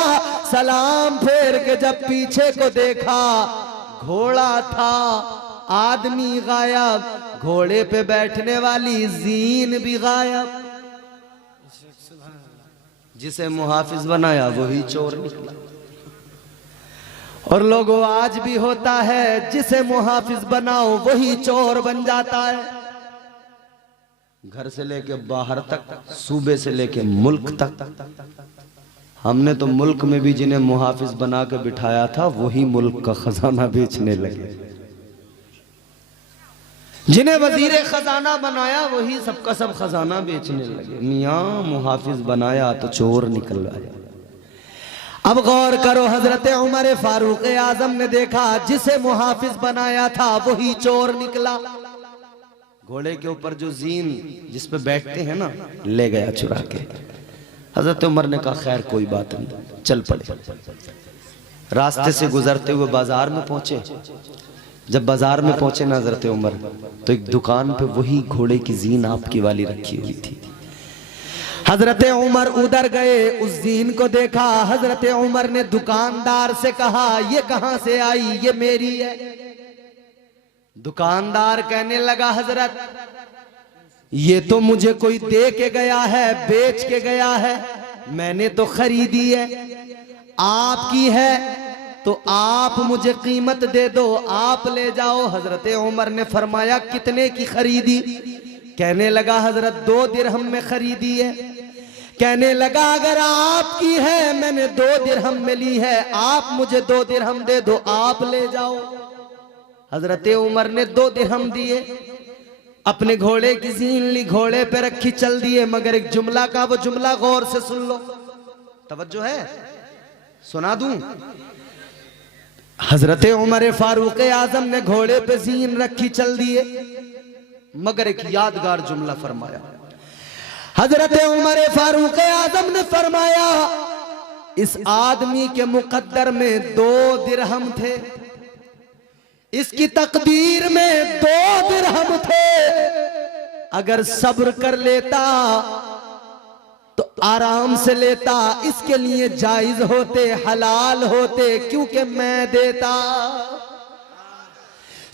सलाम फेर के जब पीछे को देखा, घोड़ा था, आदमी गायब, घोड़े पे बैठने वाली जीन भी गायब। जिसे मुहाफिज बनाया वही चोर निकला। और लोगों, आज भी होता है, जिसे मुहाफिज बनाओ वही चोर बन जाता है। घर से लेके बाहर तक, सूबे से लेके मुल्क तक। हमने तो मुल्क में भी जिन्हें मुहाफिज बना के बिठाया था वही मुल्क का खजाना बेचने लगे। जिन्हें वजीर खजाना बनाया वही सबका सब खजाना बेचने लगे। मियां मुहाफिज बनाया तो चोर निकल आया। अब गौर करो, हजरत उमर फारूक आजम ने देखा, जिसे मुहाफिज बनाया था वही चोर निकला। घोड़े के ऊपर जो जीन जिस पे बैठते हैं ना, ले गया चुरा के। हजरत उमर ने कहा खैर कोई बात नहीं, चल पड़े। रास्ते से गुजरते हुए बाजार में पहुंचे। जब बाजार में पहुंचे ना हजरत उमर, तो एक दुकान पे वही घोड़े की जीन आपकी वाली रखी हुई थी। हजरत उमर उधर गए, उस जीन को देखा। हजरत उमर ने दुकानदार से कहा, ये कहां से आई? ये मेरी है। दुकानदार कहने लगा, हजरत ये तो मुझे कोई दे के गया है, बेच के गया है, मैंने तो खरीदी है। आपकी है तो आप मुझे कीमत दे दो, आप ले जाओ। हजरत उमर ने फरमाया, कितने की खरीदी? कहने लगा, हजरत 2 दिरहम में खरीदी है। कहने लगा, अगर आपकी है, मैंने 2 दिरहम में ली है, आप मुझे 2 दिरहम दे दो, आप ले जाओ। हजरत उमर ने 2 दिरहम दिए, अपने घोड़े की जीन ली, घोड़े पे रखी, चल दिए। मगर एक जुमला का, वो जुमला गौर से सुन लो, तवज्जो है, सुना दूं। हजरत उमर फारूक आजम ने घोड़े पे जीन रखी, चल दिए। मगर एक यादगार जुमला फरमाया। हजरत उमर फारूक आजम ने फरमाया, इस आदमी के मुकद्दर में 2 दिरहम थे, इसकी तकदीर में 2 दिरहम थे। अगर सब्र कर लेता तो आराम से लेता, इसके लिए जायज होते, हलाल होते, क्योंकि मैं देता।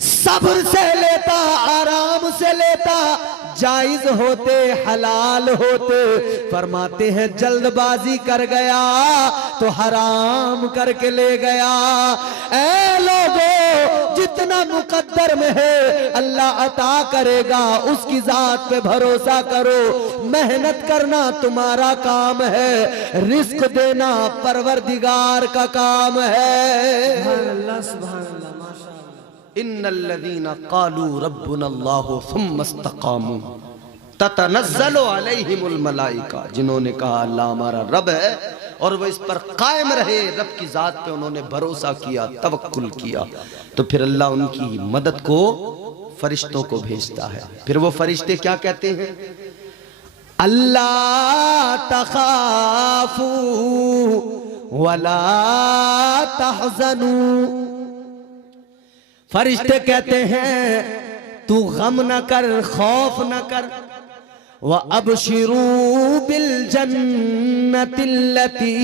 सब्र से लेता, आराम से लेता, जायज होते, हलाल होते। फरमाते हैं, जल्दबाजी कर गया तो हराम करके ले गया। ऐ लोगों, जितना मुकद्दर में है अल्लाह अता करेगा, उसकी जात पे भरोसा करो। मेहनत करना तुम्हारा काम है, रिस्क देना परवरदिगार का काम है। इन्नल्लज़ीना क़ालू रब्बुनल्लाहु सुम्मा इस्तक़ामू ततनज़्ज़लु अलैहिमुल मलाइका, जिन्होंने कहा अल्लाह हमारा रब है और वो इस पर कायम रहे, रब की जात पे उन्होंने भरोसा किया, तवक्कुल किया, तो फिर अल्लाह उनकी मदद को फरिश्तों को भेजता है। फिर वो फरिश्ते क्या कहते हैं? अल्लाह तखाफू वला तहज़नू। फरिश्ते कहते हैं, तू गम न कर, खौफ न कर। व अबशिरू बिल जन्नतिल्लती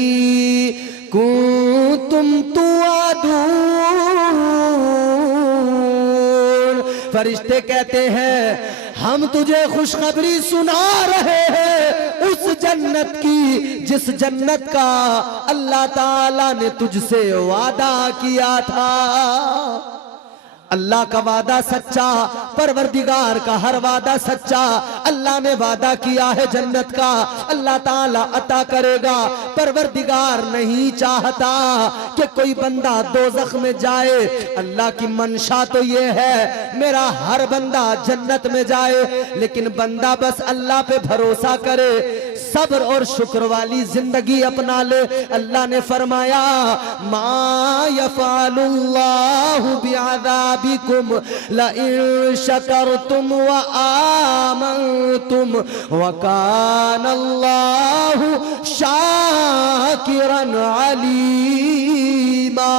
कुंतुम तुअदून। फरिश्ते कहते हैं, हम तुझे खुशखबरी सुना रहे हैं उस जन्नत की, जिस जन्नत का अल्लाह ताला ने तुझसे वादा किया था। अल्लाह का वादा सच्चा, परवरदिगार का हर वादा सच्चा। अल्लाह ने वादा किया है जन्नत का, अल्लाह ताला अता करेगा। परवरदिगार नहीं चाहता कि कोई बंदा दोज़ख में जाए। अल्लाह की मंशा तो ये है मेरा हर बंदा जन्नत में जाए, लेकिन बंदा बस अल्लाह पे भरोसा करे, सब्र और शुक्र वाली जिंदगी अपना ले। अल्लाह ने फरमाया, मा यफ़अलुल्लाहु बिअज़ाबिकुम लइन शकरतुम व आमनतुम व कानल्लाहु शाकिरन अलीमा।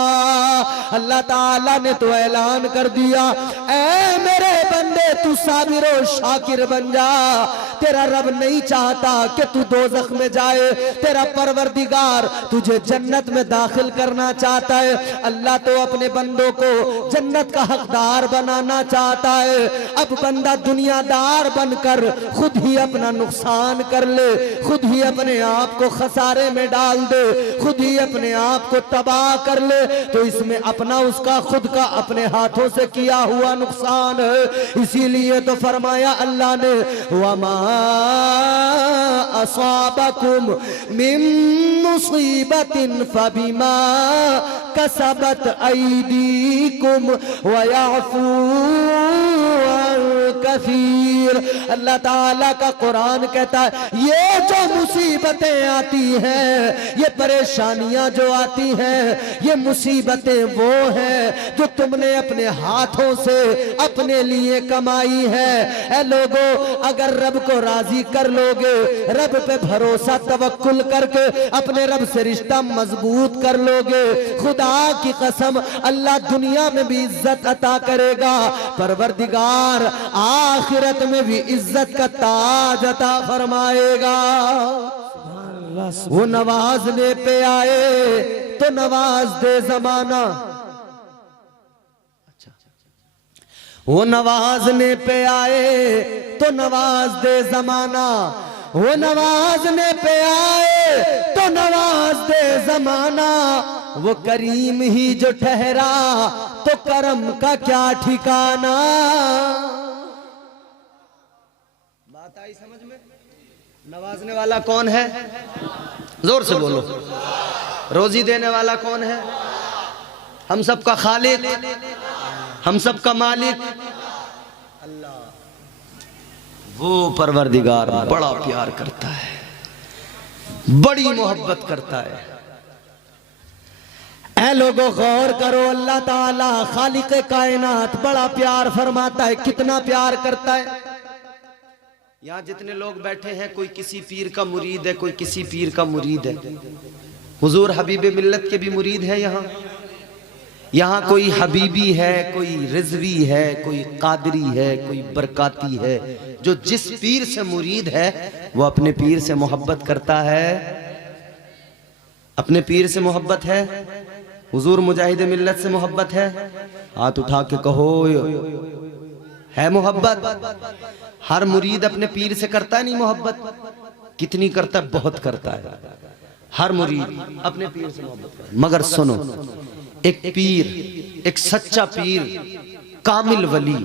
अल्लाह ताला ने तो ऐलान कर दिया, ऐ मेरे बंदे तू साबिर और शाकिर बन जा। तेरा रब नहीं चाहता कि तू दोज़ख में जाए, तेरा परवरदिगार तुझे जन्नत में दाखिल करना चाहता है। अल्लाह तो अपने बंदों को जन्नत का हकदार बनाना चाहता है। अब बंदा दुनियादार बनकर खुद ही अपना नुकसान कर ले, खुद ही अपने आप को खसारे में डाल दे, खुद ही अपने आप को तबाह कर ले, तो इसमें अपना उसका खुद का अपने हाथों से किया हुआ नुकसान है। इसीलिए तो फरमाया अल्लाह ने, वमा असाबकुम मिन मुसीबतिन फबिमा कसबत ऐदीकुम व यअफू अन कसीर। अल्लाह ताला का कुरान कहता है, ये जो मुसीबतें आती हैं, ये परेशानियां जो आती हैं, ये मुसीबतें वो हैं जो तुमने अपने हाथों से अपने लिए कमाई है। ऐ लोगों, अगर रब को राजी कर लोगे, रब रब पे भरोसा तवक्कुल करके अपने रब से रिश्ता मजबूत कर लोगे, खुदा की कसम अल्लाह दुनिया में भी इज्जत अता करेगा, परवरदिगार आखिरत में भी इज्जत का ताज अता फरमाएगा। वो नवाजने पे आए तो नवाज दे जमाना, वो नवाजने पे आए तो नवाज दे जमाना, वो नवाजने पे आए तो नवाज दे जमाना, वो करीम ही जो ठहरा तो करम का क्या ठिकाना। बात आई समझ में? नवाजने वाला कौन है? जोर से बोलो। रोजी देने वाला कौन है? हम सबका खालिक, हम सबका मालिक अल्लाह। वो परवरदिगार बड़ा प्यार करता है, बड़ी मोहब्बत करता है। ऐ लोगों गौर करो, अल्लाह ताला खालिक कायनात बड़ा प्यार फरमाता है। कितना प्यार करता है? यहाँ जितने लोग बैठे हैं कोई किसी पीर का मुरीद है, कोई किसी पीर का मुरीद है। हुजूर हबीब मिल्लत के भी मुरीद है। यहाँ कोई हबीबी है, कोई रिजवी है, कोई कादरी है, कोई बरकाती है। जो जिस पीर से मुरीद है वो अपने पीर से मोहब्बत करता है, अपने पीर से मोहब्बत है। हुजूर मुजाहिद मिल्लत से मोहब्बत है? हाथ उठा के कहो है मोहब्बत। हर मुरीद अपने पीर से करता है नहीं मोहब्बत? कितनी करता है? बहुत करता है। हर मुरीद अपने पीर से मोहब्बत करता है। मगर सुनो, एक पीर, एक सच्चा पीर, कामिल वली,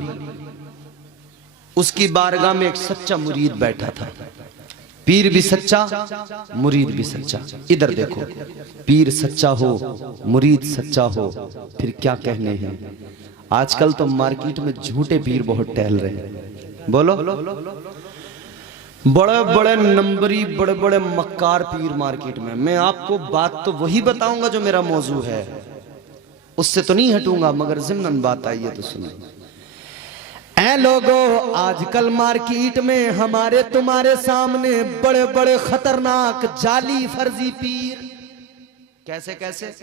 उसकी बारगाह में एक सच्चा मुरीद बैठा था। पीर भी सच्चा, मुरीद भी सच्चा। इधर देखो, पीर सच्चा हो, मुरीद सच्चा हो, फिर क्या कहने हैं। आजकल तो मार्केट में झूठे पीर बहुत टहल रहे हैं। बोलो, बड़े बड़े नंबरी, बड़े बड़े मक्कार पीर मार्केट में। मैं आपको बात तो वही बताऊंगा जो मेरा मौजू है, उससे तो नहीं हटूंगा, मगर ज़िम्नन बात आई है तो सुनो। ऐ लोगों, आजकल मार्केट में हमारे तुम्हारे सामने बड़े बड़े खतरनाक जाली फर्जी पीर। कैसे कैसे?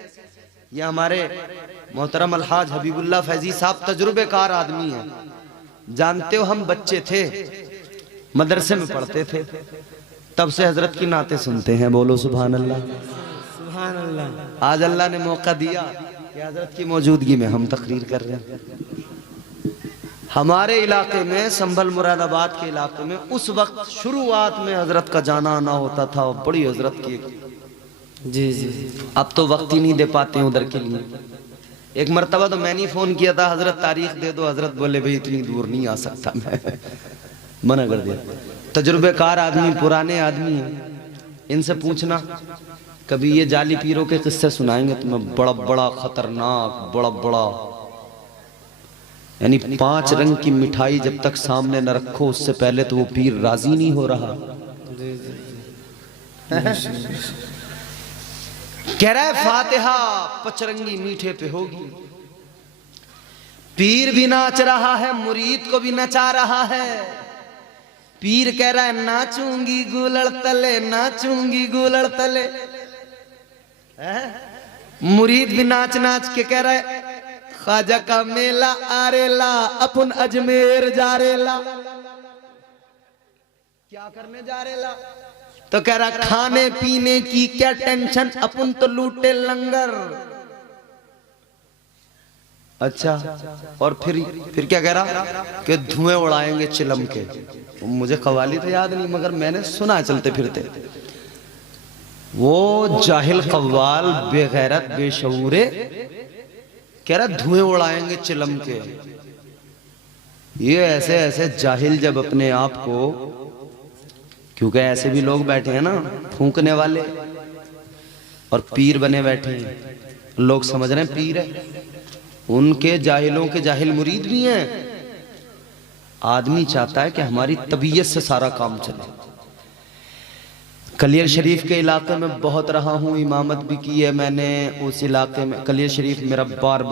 ये हमारे मोहतरम अलहाज हबीबुल्लाह फैजी साहब तजुर्बेकार आदमी हैं। जानते हो, हम बच्चे थे, मदरसे में पढ़ते थे, तब से हजरत की नाते सुनते हैं। बोलो सुभान अल्लाह, सुभान अल्लाह। आज अल्लाह ने मौका दिया कि हजरत की मौजूदगी में हम तकरीर कर रहे हैं। हमारे इलाके में, संभल मुरादाबाद के इलाके में, उस वक्त शुरुआत में हजरत का जाना आना होता था। बड़ी हजरत की जी जी, अब तो वक्त ही नहीं दे पाते उधर के लिए। एक मरतबा तो मैंने फोन किया था, हजरत तारीख दे दो। हजरत बोले भाई इतनी दूर नहीं आ सकता मैं, मना कर दिया। तजुर्बेकार आदमी, पुराने आदमी हैं, इनसे पूछना। कभी ये जाली पीरों के किस्से सुनाएंगे तुम्हें, बड़ा बड़ा खतरनाक, बड़ा बड़ा, यानी 5 रंग की मिठाई जब तक सामने न रखो उससे पहले तो वो पीर राजी नहीं हो रहा। कह रहा है फातिहा पचरंगी मीठे पे होगी। पीर भी नाच रहा है, मुरीद को भी नचा रहा है। पीर कह रहा है नाचूंगी गुलड़ तले, नाचूंगी गुलड़ तले। मुरीद भी नाच नाच के कह रहा है ख्वाजा का मेला आरेला, अपन अजमेर जा रेला। क्या करने जा रेला? तो कह रहा खाने पीने की क्या टेंशन, अपन तो लूटे लंगर। अच्छा, और फिर क्या कह रहा कि धुएं उड़ाएंगे चिलम के। मुझे कवाली तो याद नहीं, मगर मैंने सुना चलते फिरते। वो जाहिल कव्वाल बेगैरत बेशऊरे कह रहा धुएं उड़ाएंगे चिलम के। ये ऐसे ऐसे जाहिल जब अपने आप को, क्योंकि ऐसे भी लोग बैठे हैं ना फूंकने वाले, और पीर बने बैठे हैं, लोग समझ रहे हैं पीर है। उनके जाहिलों के जाहिल मुरीद भी हैं। आदमी चाहता है कि हमारी तबीयत से सारा काम चले। कलियर शरीफ के इलाके में बहुत रहा हूँ, इमामत भी की है मैंने उस इलाके में। कलियर शरीफ मेरा बार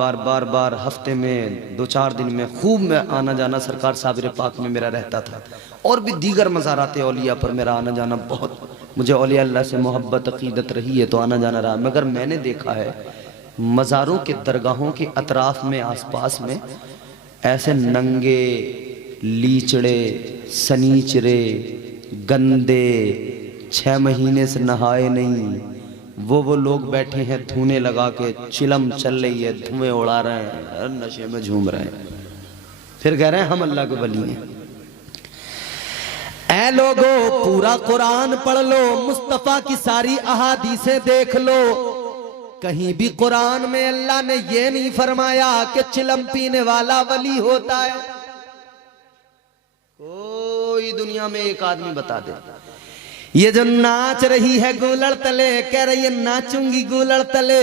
बार हफ्ते में 2-4 दिन में खूब मैं आना जाना सरकार साबिर पाक में मेरा रहता था। और भी दीगर मज़ारात औलिया पर मेरा आना जाना बहुत, मुझे औलिया अल्लाह से मोहब्बत अकीदत रही है तो आना जाना रहा। मगर मैंने देखा है मज़ारों के दरगाहों के अतराफ़ में आसपास में ऐसे नंगे, लीचड़े, सनीचरे, गंदे, 6 महीने से नहाए नहीं, वो लोग बैठे हैं धुने लगा के, चिलम चल रही है, धुएं उड़ा रहे हैं, नशे में झूम रहे हैं, फिर कह रहे हैं हम अल्लाह के वली हैं। ऐ लोगो पूरा कुरान पढ़ लो, मुस्तफा की सारी अहादीसें देख लो, कहीं भी कुरान में अल्लाह ने ये नहीं फरमाया कि चिलम पीने वाला वली होता है। कोई दुनिया में एक आदमी बता दे। ये जो नाच रही है गूलड़ तले, कह रही है नाचूंगी गूलड़ तले,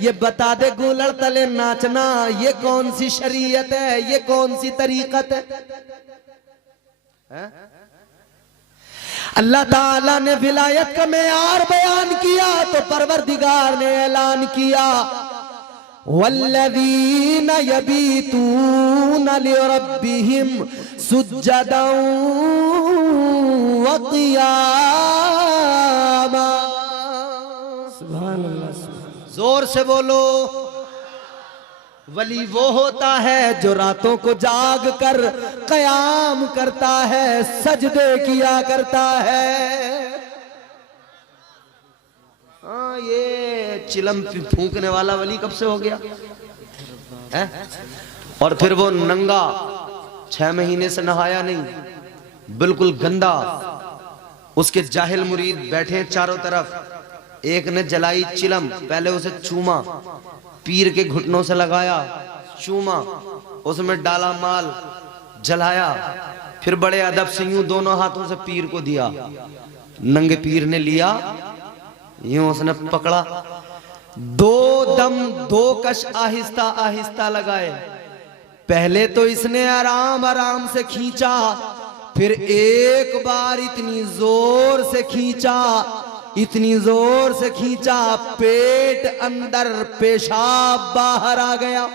ये बता दे गूलड़ तले नाचना ये कौन सी शरीयत है, ये कौन सी तरीकत है? अल्लाह ताला ने विलायत का मेयार बयान किया तो परवरदिगार ने ऐलान किया वल्लज़ीन यबीतून लिरब्बिहिम सुज्जदन व क़ियामा। सुभान अल्लाह। जोर से बोलो। वली वो होता है जो रातों को जाग कर क़याम करता है, सजदे किया करता है। हाँ, ये चिलम फूंकने वाला वली कब से हो गया है? और फिर वो नंगा, 6 महीने से नहाया नहीं, बिल्कुल गंदा, उसके जाहिल मुरीद बैठे चारों तरफ। एक ने जलाई चिलम, पहले उसे चूमा, पीर के घुटनों से लगाया, चूमा, उसमें डाला माल, जलाया, फिर बड़े अदब से यूं दोनों हाथों से पीर को दिया। नंगे पीर ने लिया, यूं उसने पकड़ा, 2 दम 2 कश आहिस्ता आहिस्ता लगाए। पहले तो इसने आराम आराम से खींचा, फिर एक बार इतनी जोर से खींचा, इतनी जोर से खींचा, पेट अंदर, पेशाब बाहर आ गया।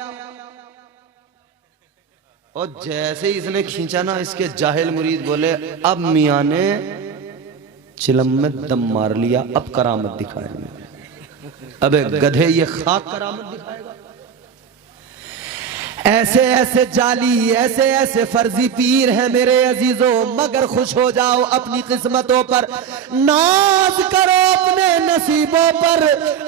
और जैसे इसने खींचा ना, इसके जाहिल मुरीद बोले अब मियां ने चिलम में दम मार लिया, अब करामत दिखाएंगे। अबे गधे, ये खाक करामत दिखाएगा? ऐसे ऐसे जाली, ऐसे ऐसे फर्जी पीर हैं मेरे अजीजों। मगर खुश हो जाओ अपनी किस्मतों पर, नाज करो अपने नसीबों पर।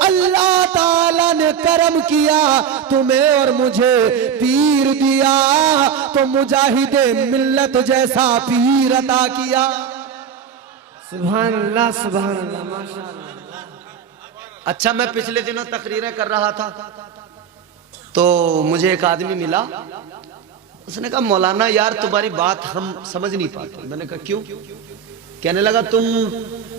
अल्लाह ताला ने करम किया, तुम्हें और मुझे पीर दिया, तो मुजाहिदे मिल्लत जैसा पीर अता किया। सुभान अल्लाह, सुभान अल्लाह, माशाअल्लाह। अच्छा, मैं पिछले दिनों तकरीरें कर रहा था तो मुझे एक आदमी मिला, उसने कहा मौलाना यार तुम्हारी बात हम समझ नहीं पाते। मैंने कहा क्यों? कहने लगा तुम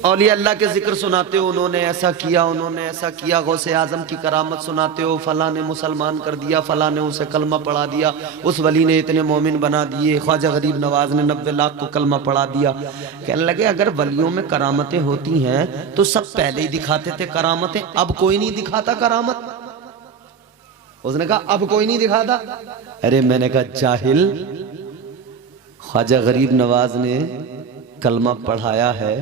औलिया अल्लाह के जिक्र सुनाते हो, उन्होंने ऐसा किया, उन्होंने ऐसा किया, गौसे आजम की करामत सुनाते हो, फला ने मुसलमान कर दिया, फला ने उसे कलमा पढ़ा दिया, उस वली ने इतने मोमिन बना दिए, ख्वाजा गरीब नवाज ने 90 लाख को कलमा पढ़ा दिया। कहने लगे अगर वलियों में करामतें होती हैं तो सब पहले ही दिखाते थे करामतें, अब कोई नहीं दिखाता करामत। उसने कहा अब कोई नहीं दिखाता। अरे मैंने कहा जाहिल, ख्वाजा गरीब नवाज ने कलमा पढ़ाया है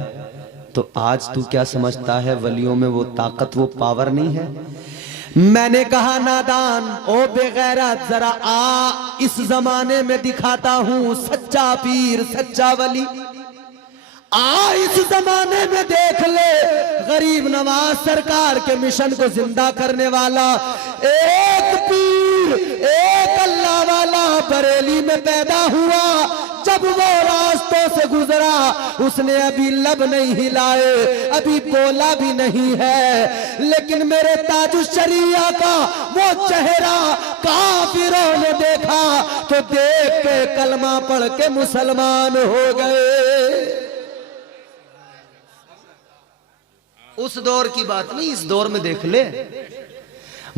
तो आज तू क्या समझता है वलियों में वो ताकत, वो पावर नहीं है? मैंने कहा नादान, ओ बेगैरत, जरा आ इस जमाने में दिखाता हूं सच्चा पीर, सच्चा वली। आ इस जमाने में देख ले गरीब नवाज सरकार के मिशन को जिंदा करने वाला एक पीर, एक अल्लाह वाला बरेली में पैदा हुआ। जब वो रास्तों से गुजरा उसने अभी लब नहीं हिलाए, अभी बोला भी नहीं है, लेकिन मेरे ताजुश्शरिया का वो चेहरा काफिरों ने देखा तो देख के कलमा पढ़ के मुसलमान हो गए। उस दौर की बात नहीं, इस दौर में देख ले।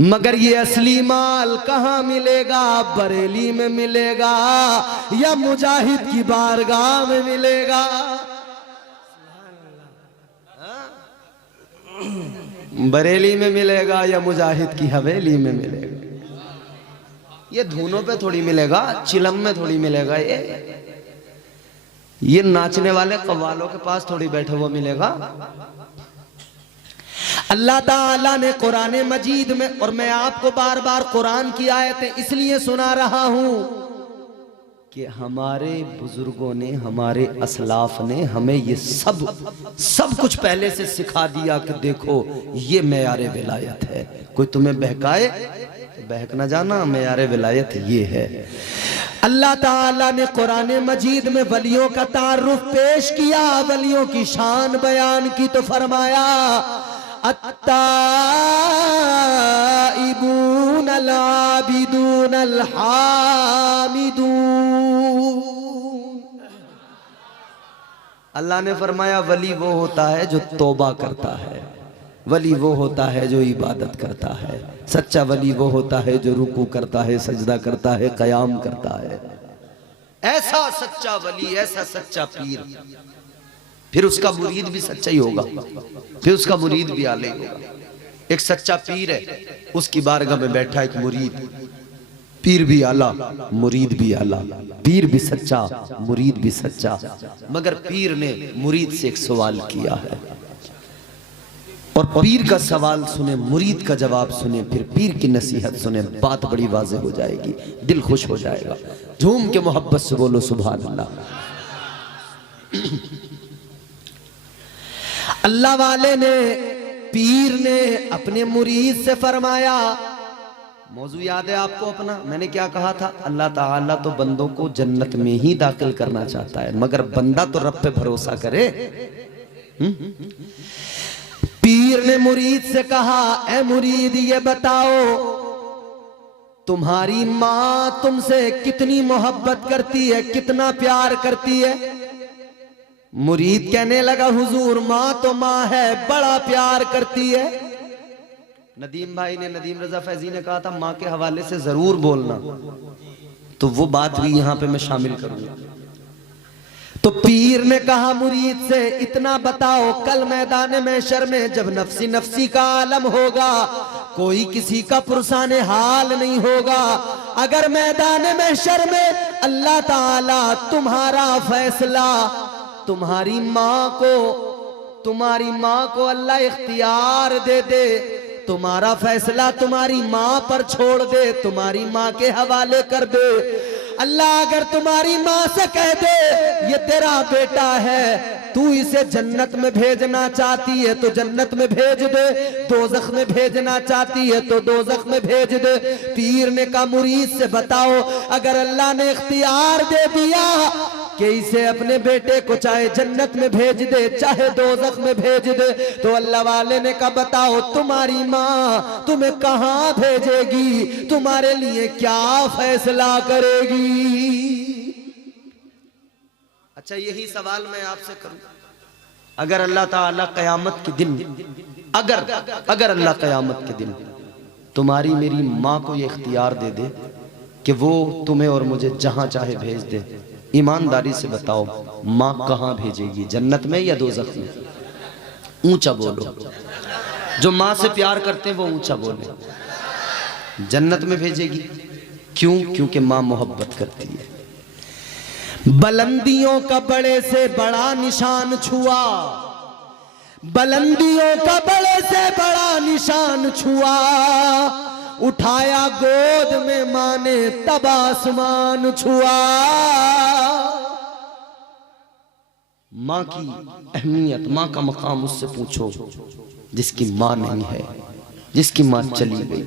मगर ये असली माल कहां मिलेगा? बरेली में मिलेगा या मुजाहिद की बारगाह में मिलेगा? बरेली में मिलेगा या मुजाहिद की हवेली में मिलेगा? ये धुनों पे थोड़ी मिलेगा, चिलम में थोड़ी मिलेगा। ये नाचने वाले कव्वालों के पास थोड़ी बैठे वो मिलेगा। अल्लाह ताला ने कुरान मजीद में, और मैं आपको बार बार कुरान की आयतें इसलिए सुना रहा हूं कि हमारे बुजुर्गों ने, हमारे असलाफ ने हमें ये सब कुछ पहले से सिखा दिया कि देखो ये मेयारे विलायत है। कोई तुम्हें बहकाए तो बहक ना जाना, मेयारे विलायत ये है। अल्लाह ताला ने कुरान मजीद में वलियों का तारुफ पेश किया, वलियों की शान बयान की, तो फरमाया अत्ताइबून अल-आबिदून अल-हामिदून। अल्लाह ने फरमाया वली वो होता है जो तौबा करता है, वली वो होता है जो इबादत करता है, सच्चा वली वो होता है जो रुकू करता है, सजदा करता है, कयाम करता है। ऐसा सच्चा वली, ऐसा सच्चा पीर, फिर उसका मुरीद भी सच्चा ही होगा, फिर उसका मुरीद भी आले होगा। एक सच्चा पीर है, उसकी बारगाह में बैठा एक मुरीद, पीर भी आला, मुरीद भी आला, पीर भी सच्चा, मुरीद भी सच्चा। मगर पीर ने मुरीद से एक सवाल किया है, और पीर का सवाल सुने, मुरीद का जवाब सुने, फिर पीर की नसीहत सुने, बात बड़ी वाज़ेह हो जाएगी, दिल खुश हो जाएगा। झूम के मोहब्बत से बोलो सुभान अल्लाह। अल्लाह वाले ने, पीर ने अपने मुरीद से फरमाया, मौजू याद है आपको अपना, मैंने क्या कहा था? अल्लाह ताला तो बंदों को जन्नत में ही दाखिल करना चाहता है, मगर बंदा तो रब पे भरोसा करे। पीर ने मुरीद से कहा, ए मुरीद ये बताओ तुम्हारी माँ तुमसे कितनी मोहब्बत करती है, कितना प्यार करती है? मुरीद कहने लगा हुजूर माँ तो माँ है, बड़ा प्यार करती है। नदीम भाई ने, नदीम रजा फैजी ने कहा था माँ के हवाले से जरूर बोलना, तो वो बात भी यहां पे मैं शामिल करूंगा। तो पीर ने कहा मुरीद से इतना बताओ, कल मैदान महशर में जब नफसी नफसी का आलम होगा, कोई किसी का पुरसाने हाल नहीं होगा, अगर मैदान महशर में अल्लाह ताला तुम्हारा फैसला तुम्हारी माँ को अल्लाह इख्तियार दे दे, तुम्हारा फैसला तुम्हारी माँ पर छोड़ दे, तुम्हारी माँ के हवाले कर दे, अल्लाह अगर तुम्हारी माँ से कह दे ये तेरा बेटा है, तू इसे जन्नत में भेजना चाहती है तो जन्नत में भेज दे, दोज़ख में भेजना चाहती है तो दोज़ख में भेज दे। पीर ने कहा मुरीद से बताओ, अगर अल्लाह ने इख्तियार दे दिया कि इसे अपने बेटे को चाहे जन्नत में भेज दे चाहे दोज़ख में भेज दे, तो अल्लाह वाले ने कहा बताओ तुम्हारी माँ तुम्हें कहाँ भेजेगी, तुम्हारे लिए क्या फैसला करेगी? अच्छा यही सवाल मैं आपसे करूं, अगर अल्लाह ताला कयामत के दिन, अगर अल्लाह कयामत के दिन तुम्हारी मेरी माँ को ये इख्तियार दे दे कि वो तुम्हें और मुझे जहां चाहे भेज दे, ईमानदारी से बताओ माँ कहाँ भेजेगी, जन्नत में या दोज़ख में? ऊंचा बोलो, जो माँ से प्यार करते हैं वो ऊंचा बोले। जन्नत में भेजेगी, क्यों? क्योंकि माँ मोहब्बत करती है। बुलंदियों का बड़े से बड़ा निशान छुआ, बुलंदियों का बड़े से बड़ा निशान छुआ, उठाया गोद में माँ ने तब आसमान छुआ। माँ की अहमियत, माँ का मकाम उससे पूछो जिसकी माँ नहीं है, जिसकी माँ चली गई।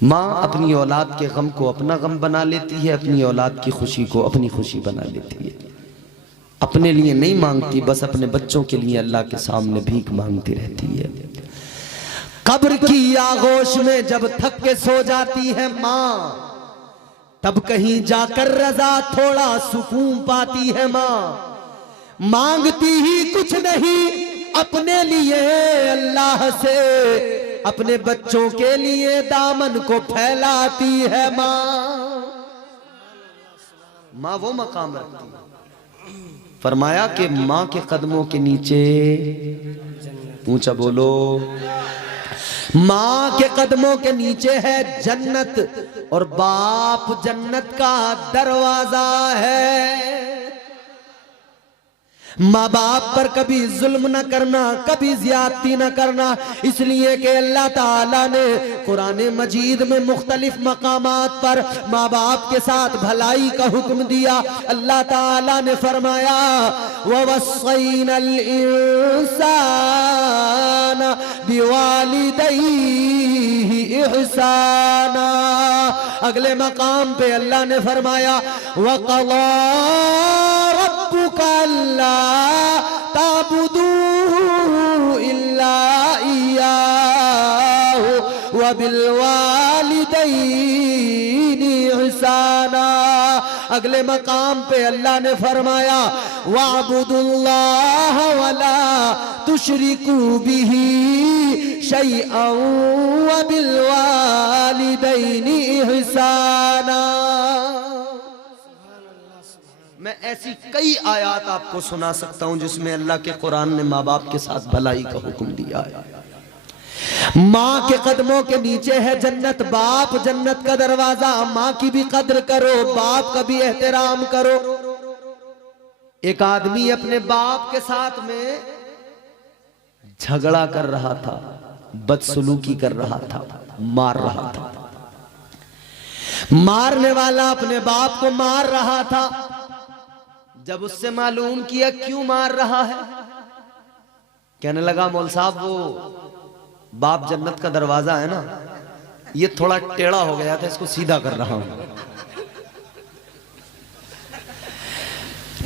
माँ अपनी औलाद के गम को अपना गम बना लेती है, अपनी औलाद की खुशी को अपनी खुशी बना लेती है, अपने लिए नहीं मांगती, बस अपने बच्चों के लिए अल्लाह के सामने भीख मांगती रहती है। कब्र की आगोश में जब थक के सो जाती है माँ, तब कहीं जाकर रजा थोड़ा सुकून पाती है माँ, मांगती ही कुछ नहीं अपने लिए अल्लाह से, अपने बच्चों के लिए दामन को फैलाती है माँ। माँ वो मकाम रखती है। फरमाया कि माँ के कदमों के नीचे, ऊंचा बोलो, माँ के कदमों के नीचे है जन्नत और बाप जन्नत का दरवाजा है। माँ बाप पर कभी जुल्म न करना, कभी ज्यादती न करना, इसलिए कि अल्लाह ताला ने कुरान मजीद में मुख्तलिफ मकामात पर माँ बाप के साथ भलाई का हुक्म दिया। अल्लाह ताला ने फरमाया ववस्सैनल इंसान बिवालिदैहि इहसाना। अगले मकाम पे अल्लाह ने फरमाया वक़ज़ा रब्बुका अल्ला ताबुदू इल्ला इय्याहु व बिल वालिदैनि इहसाना। अगले मकाम पे अल्लाह ने फरमाया वअबुदुल्लाह वला तुशरिकू बिही शैअन व बिल वालिदैनि इहसाना। मैं ऐसी कई आयत आपको सुना सकता हूं जिसमें अल्लाह के कुरान ने माँ बाप के साथ भलाई का हुक्म दिया है। माँ के कदमों के नीचे है जन्नत, बाप जन्नत का दरवाजा। माँ की भी कद्र करो, बाप का भी एहतराम करो। एक आदमी अपने बाप के साथ में झगड़ा कर रहा था, बदसलूकी कर रहा था, मार रहा था। मारने वाला अपने बाप को मार रहा था। जब उससे मालूम किया क्यों मार रहा है, कहने लगा मौल साहब वो बाप जन्नत का दरवाजा है ना, ये थोड़ा टेढ़ा हो गया था, इसको सीधा कर रहा हूं।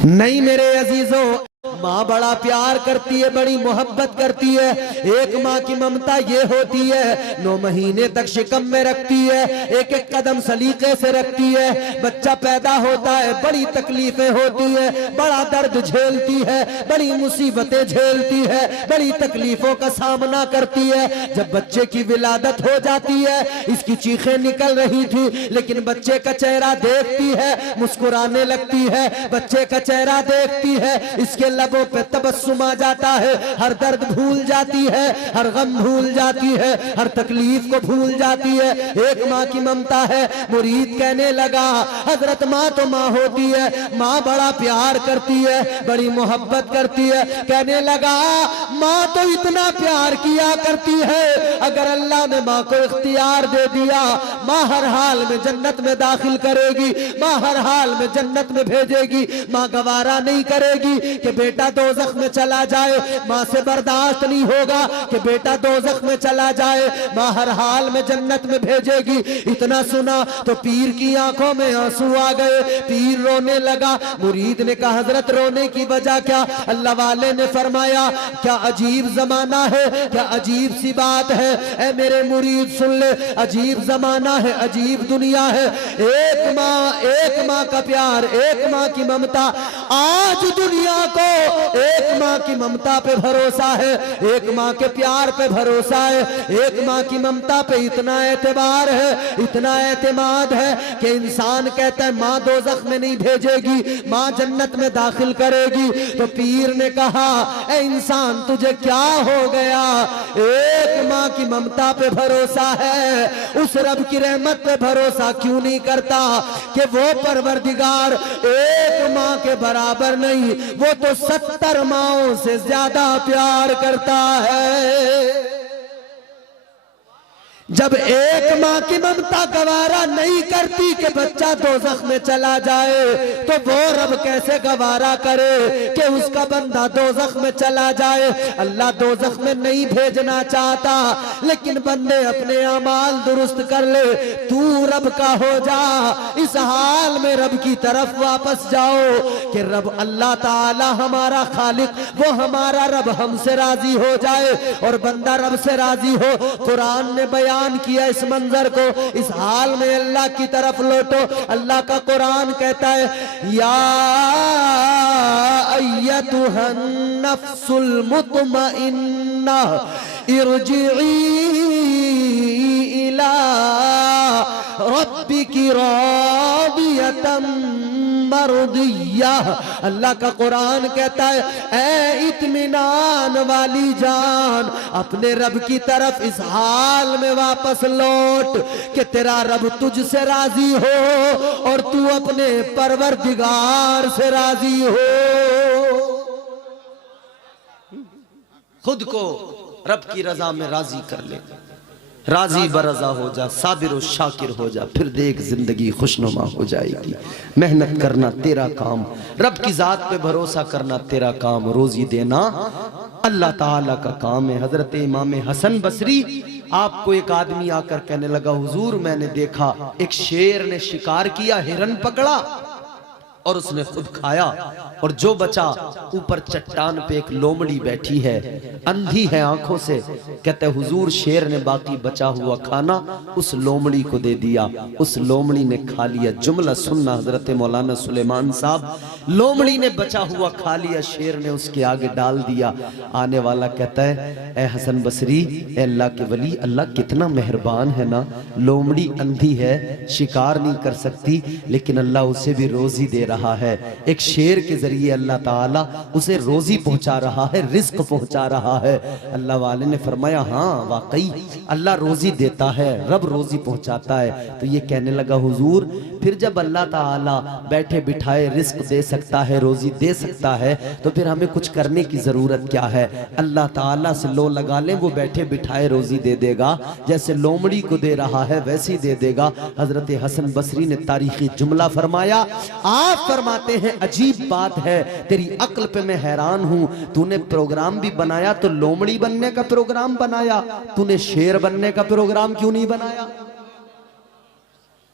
नहीं मेरे अजीजों, माँ बड़ा प्यार करती है, बड़ी मोहब्बत करती है। एक माँ की ममता ये होती है 9 महीने तक शिकम में रखती है, एक एक कदम सलीके से रखती है। बच्चा पैदा होता है, बड़ी तकलीफें होती है, बड़ा दर्द झेलती है, बड़ी मुसीबतें झेलती है, बड़ी तकलीफों का सामना करती है। जब बच्चे की विलादत हो जाती है, इसकी चीखें निकल रही थी, लेकिन बच्चे का चेहरा देखती है, मुस्कुराने लगती है। बच्चे का चेहरा देखती है, इसके लबों पे तबस्सुम आ जाता है, हर दर्द भूल जाती है, हर गम भूल जाती है, हर तकलीफ को भूल जाती है। एक माँ की ममता है। मुरीद कहने लगा हजरत माँ तो माँ होती है, माँ बड़ा प्यार करती है, बड़ी मोहब्बत करती है। कहने लगा माँ तो इतना प्यार किया करती है, अगर अल्लाह ने माँ को इख्तियार दे दिया, माँ हर हाल में जन्नत में दाखिल करेगी, माँ हर हाल में जन्नत में भेजेगी। माँ गवारा नहीं करेगी कि बेटा दोज़ख में चला जाए, माँ से बर्दाश्त नहीं होगा कि बेटा दोज़ख में चला जाए, माँ हर हाल में जन्नत में भेजेगी। इतना सुना तो पीर की आंखों में आंसू आ गए, पीर रोने लगा। मुरीद ने कहा हजरत रोने की वजह क्या? अल्लाह वाले ने फरमाया क्या अजीब जमाना है, क्या अजीब सी बात है। ऐ मेरे मुरीद सुन ले, अजीब जमाना है, अजीब दुनिया है। एक माँ का प्यार, एक माँ की ममता। आज दुनिया को एक माँ की ममता पे भरोसा है, एक माँ के प्यार पे भरोसा है, एक माँ की ममता पे इतना एतबार है, इतना एतमाद है कि इंसान कहता है माँ दोज़ख में नहीं भेजेगी, माँ जन्नत में दाखिल करेगी। तो पीर ने कहा ए इंसान तुझे क्या हो गया? एक माँ की ममता पे भरोसा है, उस रब की रहमत पे भरोसा क्यों नहीं करता कि वो परवरदिगार एक माँ के बराबर नहीं, वो तो 70 माँओं से ज्यादा प्यार करता है। जब एक माँ की ममता गवारा नहीं करती कि बच्चा दोज़ख में चला जाए, तो वो रब कैसे गवारा करे कि उसका बंदा दोज़ख में चला जाए। अल्लाह दोज़ख में नहीं भेजना चाहता, लेकिन बंदे अपने अमाल दुरुस्त कर ले, तू रब का हो जा। इस हाल में रब की तरफ वापस जाओ कि रब अल्लाह ताला हमारा खालिक, वो हमारा रब हमसे राजी हो जाए और बंदा रब से राजी हो। कुरान ने बयान किया इस मंजर को। इस हाल में अल्लाह की तरफ लौटो। अल्लाह का कुरान कहता है या अय्यतुहन नफ्सुल मुतमइन्ना इरजिई इला रब्बिकी रादियतम मर्दिया। अल्लाह का कुरान कहता है, ऐ इत्मीनान वाली जान, अपने रब की तरफ इस हाल में वापस लौट कि तेरा रब तुझसे राजी हो और तू अपने परवरदिगार से राजी हो। खुद को रब की रजा में राजी कर ले, राजी बरजा हो जा, साबिर और शाकिर हो जा, फिर देख जिंदगी खुशनुमा हो जाएगी। मेहनत करना तेरा काम, रब की जात पे भरोसा करना तेरा काम, रोजी देना अल्लाह ताला का काम है। हजरत इमाम हसन बसरी, आपको एक आदमी आकर कहने लगा, हुजूर मैंने देखा एक शेर ने शिकार किया, हिरन पकड़ा और उसने खुद खाया, और जो बचा ऊपर चट्टान पे एक लोमड़ी बैठी है, अंधी है आंखों से। कहते हुजूर शेर ने बाकी बचा हुआ खाना उस लोमड़ी को दे दिया, उस लोमड़ी ने खा लिया। जुमला सुनना हजरत मौलाना सुलेमान साहब, लोमड़ी ने बचा हुआ खा लिया, शेर ने उसके आगे डाल दिया। आने वाला कहता है, ए हसन बसरी, ए अल्लाह के वली, अल्लाह कितना मेहरबान है ना, लोमड़ी अंधी है, शिकार नहीं कर सकती, लेकिन अल्लाह उसे भी रोजी दे रहा है। एक शेर के जरिए अल्लाह ताला उसे रोजी पहुंचा रहा है, रिस्क पहुंचा रहा है। अल्लाह वाले ने फरमाया, हाँ वाकई अल्लाह रोजी देता है, रब रोजी पहुंचाता है। तो ये कहने लगा, हुजूर फिर जब अल्लाह ताला बैठे बिठाए रिस्क दे सकता है, रोजी दे सकता है, तो फिर हमें कुछ करने की जरूरत क्या है? अल्लाह ताला से लो लगा लें, वो बैठे बिठाए रोजी दे देगा, जैसे लोमड़ी को दे रहा है वैसे ही दे देगा। हजरत हसन बसरी ने तारीखी जुमला फरमाया, आप फरमाते हैं अजीब बात है, तेरी अक्ल पे मैं हैरान हूं, तूने प्रोग्राम भी बनाया तो लोमड़ी बनने का प्रोग्राम बनाया, तूने शेर बनने का प्रोग्राम क्यों नहीं बनाया?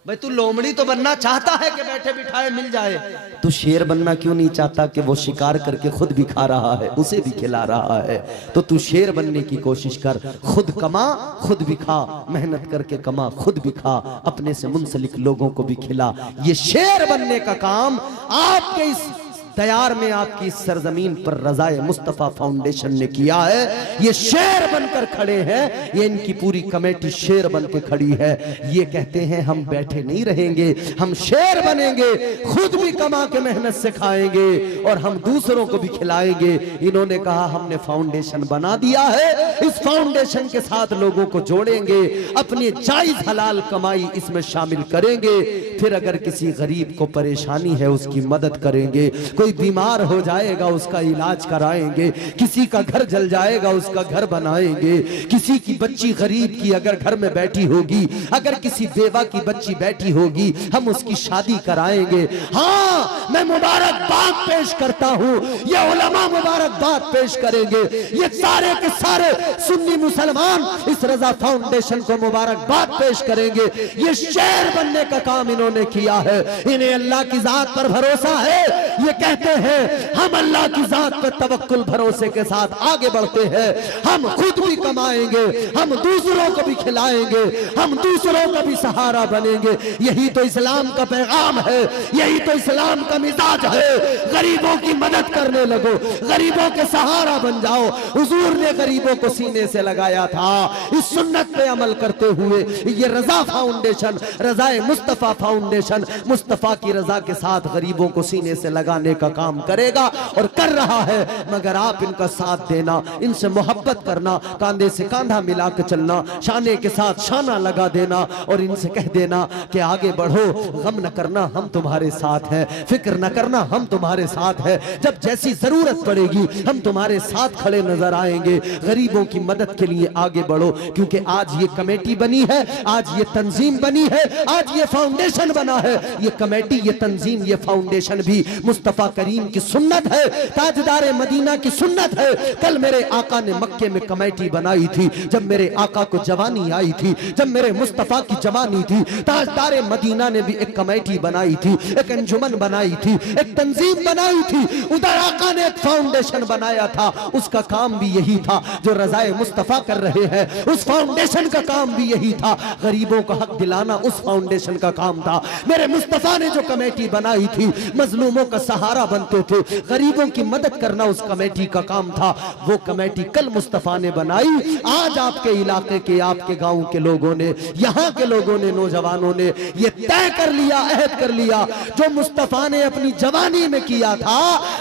भाई तू लोमड़ी तो बनना चाहता है कि बैठे बिठाए मिल जाए, तू शेर बनना क्यों नहीं चाहता कि वो शिकार करके खुद भी खा रहा है, उसे भी खिला रहा है? तो तू शेर बनने की कोशिश कर, खुद कमा खुद भी खा, मेहनत करके कमा खुद भी खा, अपने से मुंसलिक लोगों को भी खिला। ये शेर बनने का काम आपके इस तैयार में, आपकी सरजमीन पर रज़ाए मुस्तफ़ा फाउंडेशन ने किया है। ये शेर बनकर खड़े हैं, ये इनकी पूरी कमेटी शेर बन के खड़ी है। ये कहते हैं हम बैठे नहीं रहेंगे, हम शेर बनेंगे, खुद भी कमा के मेहनत से खाएंगे और हम दूसरों को भी खिलाएंगे। इन्होंने कहा हमने फाउंडेशन बना दिया है, इस फाउंडेशन के साथ लोगों को जोड़ेंगे, अपनी जायज हलाल कमाई इसमें शामिल करेंगे, फिर अगर किसी गरीब को परेशानी है उसकी मदद करेंगे, कोई बीमार हो जाएगा उसका इलाज कराएंगे, किसी का घर जल जाएगा उसका घर बनाएंगे, किसी की बच्ची गरीब की अगर घर में बैठी होगी, अगर किसी बेवा की बच्ची बैठी होगी, हम उसकी शादी कराएंगे। हाँ, मैं मुबारकबाद पेश करता हूँ, ये उलमा मुबारकबाद पेश करेंगे, ये सारे के सारे सुन्नी मुसलमान इस रजा फाउंडेशन को मुबारकबाद पेश करेंगे। ये शेर बनने का काम इन्होंने किया है, इन्हें अल्लाह की जात पर भरोसा है। ये कहते हैं हम अल्लाह की जात पर तवक्कुल भरोसे के साथ आगे बढ़ते हैं, हम खुद भी कमाएंगे, हम दूसरों को भी खिलाएंगे, हम दूसरों का भी सहारा बनेंगे। यही तो इस्लाम का पैगाम है, यही तो इस्लाम का मिजाज है। गरीबों की मदद करने लगो, गरीबों के सहारा बन जाओ। हुजूर ने गरीबों को सीने से लगाया था, इस सुन्नत पे अमल करते हुए ये रजा फाउंडेशन, रजाए मुस्तफा फाउंडेशन, मुस्तफा की रजा के साथ गरीबों को सीने से लगाने का काम करेगा और कर रहा है। मगर आप इनका साथ देना, इनसे मोहब्बत करना, कांधे से कांधा मिला के चलना, शाने के साथ शाना लगा देना और इनसे कह देना कि आगे बढ़ो, गम न करना हम तुम्हारे साथ हैं, फिक्र न करना हम तुम्हारे साथ हैं, जब जैसी जरूरत पड़ेगी हम तुम्हारे साथ खड़े नजर आएंगे। गरीबों की मदद के लिए आगे बढ़ो, क्योंकि आज ये कमेटी बनी है, आज ये तंजीम बनी है, आज ये फाउंडेशन बना है। ये कमेटी, ये तंजीम, ये फाउंडेशन भी मुस्तफा करीम की सुन्नत है, ताजदार मदीना की सुन्नत है। कल मेरे आका ने मक्के में कमेटी बनाई थी, जब मेरे आका को जवानी आई थी, जब मेरे मुस्तफा की जवानी थी, ताजदार मदीना ने भी एक कमेटी बनाई थी, एक अंजुमन बनाई थी, एक तंजीम बनाई थी। उधर आका ने एक फाउंडेशन बनाया था, उसका काम भी यही था जो रजाए मुस्तफा कर रहे हैं, उस फाउंडेशन का काम भी यही था, गरीबों को हक दिलाना उस फाउंडेशन का काम था। मेरे मुस्तफा ने जो कमेटी बनाई थी, मजलूमों का सहारा सहारा बनते थे, गरीबों की मदद करना उस कमेटी का काम था। वो कमेटी कल मुस्तफ़ा ने बनाई। आज आपके इलाके के, आपके गांव के लोगों ने, यहाँ के लोगों ने, नौजवानों ने ये तय कर लिया, अहद कर लिया, जो मुस्तफ़ा ने अपनी जवानी में किया था,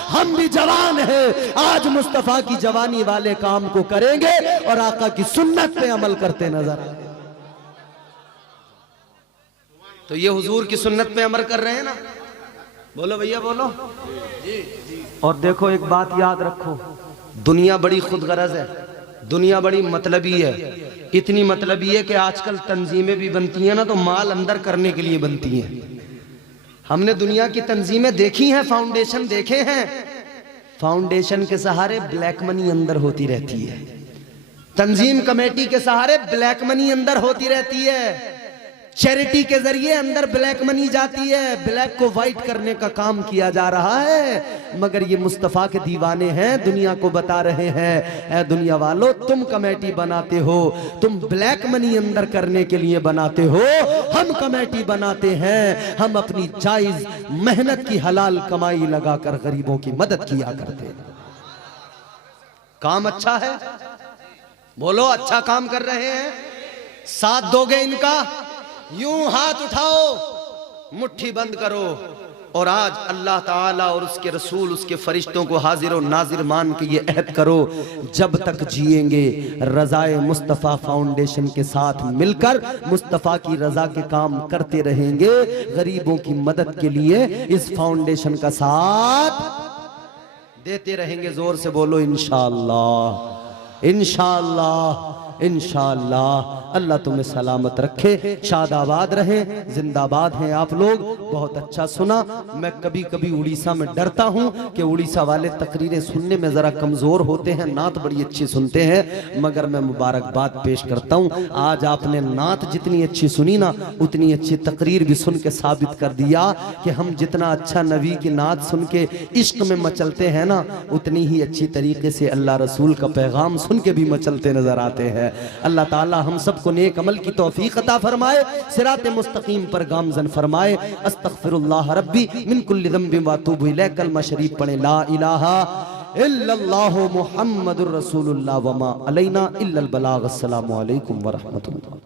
हम भी जवान हैं, आज मुस्तफ़ा की जवानी वाले काम को करेंगे और आका की सुन्नत पे अमल करते नजर आए। तो ये हुजूर की सुन्नत पे अमल कर रहे हैं ना, बोलो भैया बोलो। और देखो एक बात याद रखो, दुनिया बड़ी खुदगरज है, दुनिया बड़ी मतलबी है। इतनी मतलबी है कि आजकल तंजीमें भी बनती हैं ना तो माल अंदर करने के लिए बनती हैं। हमने दुनिया की तंजीमें देखी हैं, फाउंडेशन देखे हैं, फाउंडेशन के सहारे ब्लैक मनी अंदर होती रहती है, तंजीम कमेटी के सहारे ब्लैक मनी अंदर होती रहती है, चैरिटी के जरिए अंदर ब्लैक मनी जाती है, ब्लैक को व्हाइट करने का काम किया जा रहा है। मगर ये मुस्तफ़ा के दीवाने हैं, दुनिया को बता रहे हैं, ऐ दुनिया वालों, तुम कमेटी बनाते हो, तुम ब्लैक मनी अंदर करने के लिए बनाते हो, हम कमेटी बनाते हैं, हम अपनी जायज मेहनत की हलाल कमाई लगाकर गरीबों की मदद किया करते हैं। काम अच्छा है, बोलो अच्छा काम कर रहे हैं, साथ दोगे इनका? यूं हाथ उठाओ, मुट्ठी बंद करो और आज अल्लाह ताला और उसके रसूल, उसके फरिश्तों को हाजिर और नाजिर मान के ये अहद करो, जब तक जिएंगे रज़ाए मुस्तफ़ा फाउंडेशन के साथ मिलकर मुस्तफ़ा की रज़ा के काम करते रहेंगे, गरीबों की मदद के लिए इस फाउंडेशन का साथ देते रहेंगे। जोर से बोलो इंशाअल्लाह, इंशाअल्लाह, इंशाअल्लाह। अल्लाह तुम्हें सलामत रखे, शादाबाद रहें, जिंदाबाद हैं आप लोग। बहुत अच्छा सुना। मैं कभी कभी उड़ीसा में डरता हूँ कि उड़ीसा वाले तकरीरें सुनने में ज़रा कमज़ोर होते हैं, नात बड़ी अच्छी सुनते हैं, मगर मैं मुबारकबाद पेश करता हूँ। आज आपने नात जितनी अच्छी सुनी ना, उतनी अच्छी तकरीर भी सुन के साबित कर दिया कि हम जितना अच्छा नबी की नात सुन के इश्क में मचलते हैं ना, उतनी ही अच्छी तरीके से अल्लाह रसूल का पैगाम सुन के भी मचलते नजर आते हैं। अल्लाह ताला हम सबको नेक अमल की तौफीक अता फरमाए, सिरात मुस्तकीम पर गामजन फरमाए। अस्तगफिरुल्लाह रब्बी मिन कुल्लि ज़ंबिन व अतूबु इलैह। कलमा शरीफ पढ़े, ला इलाहा इल्लल्लाहु मुहम्मदुर रसूलुल्लाह व मा अलैना इल्लल बलाग। अस्सलामु अलैकुम व रहमतुल्लाह।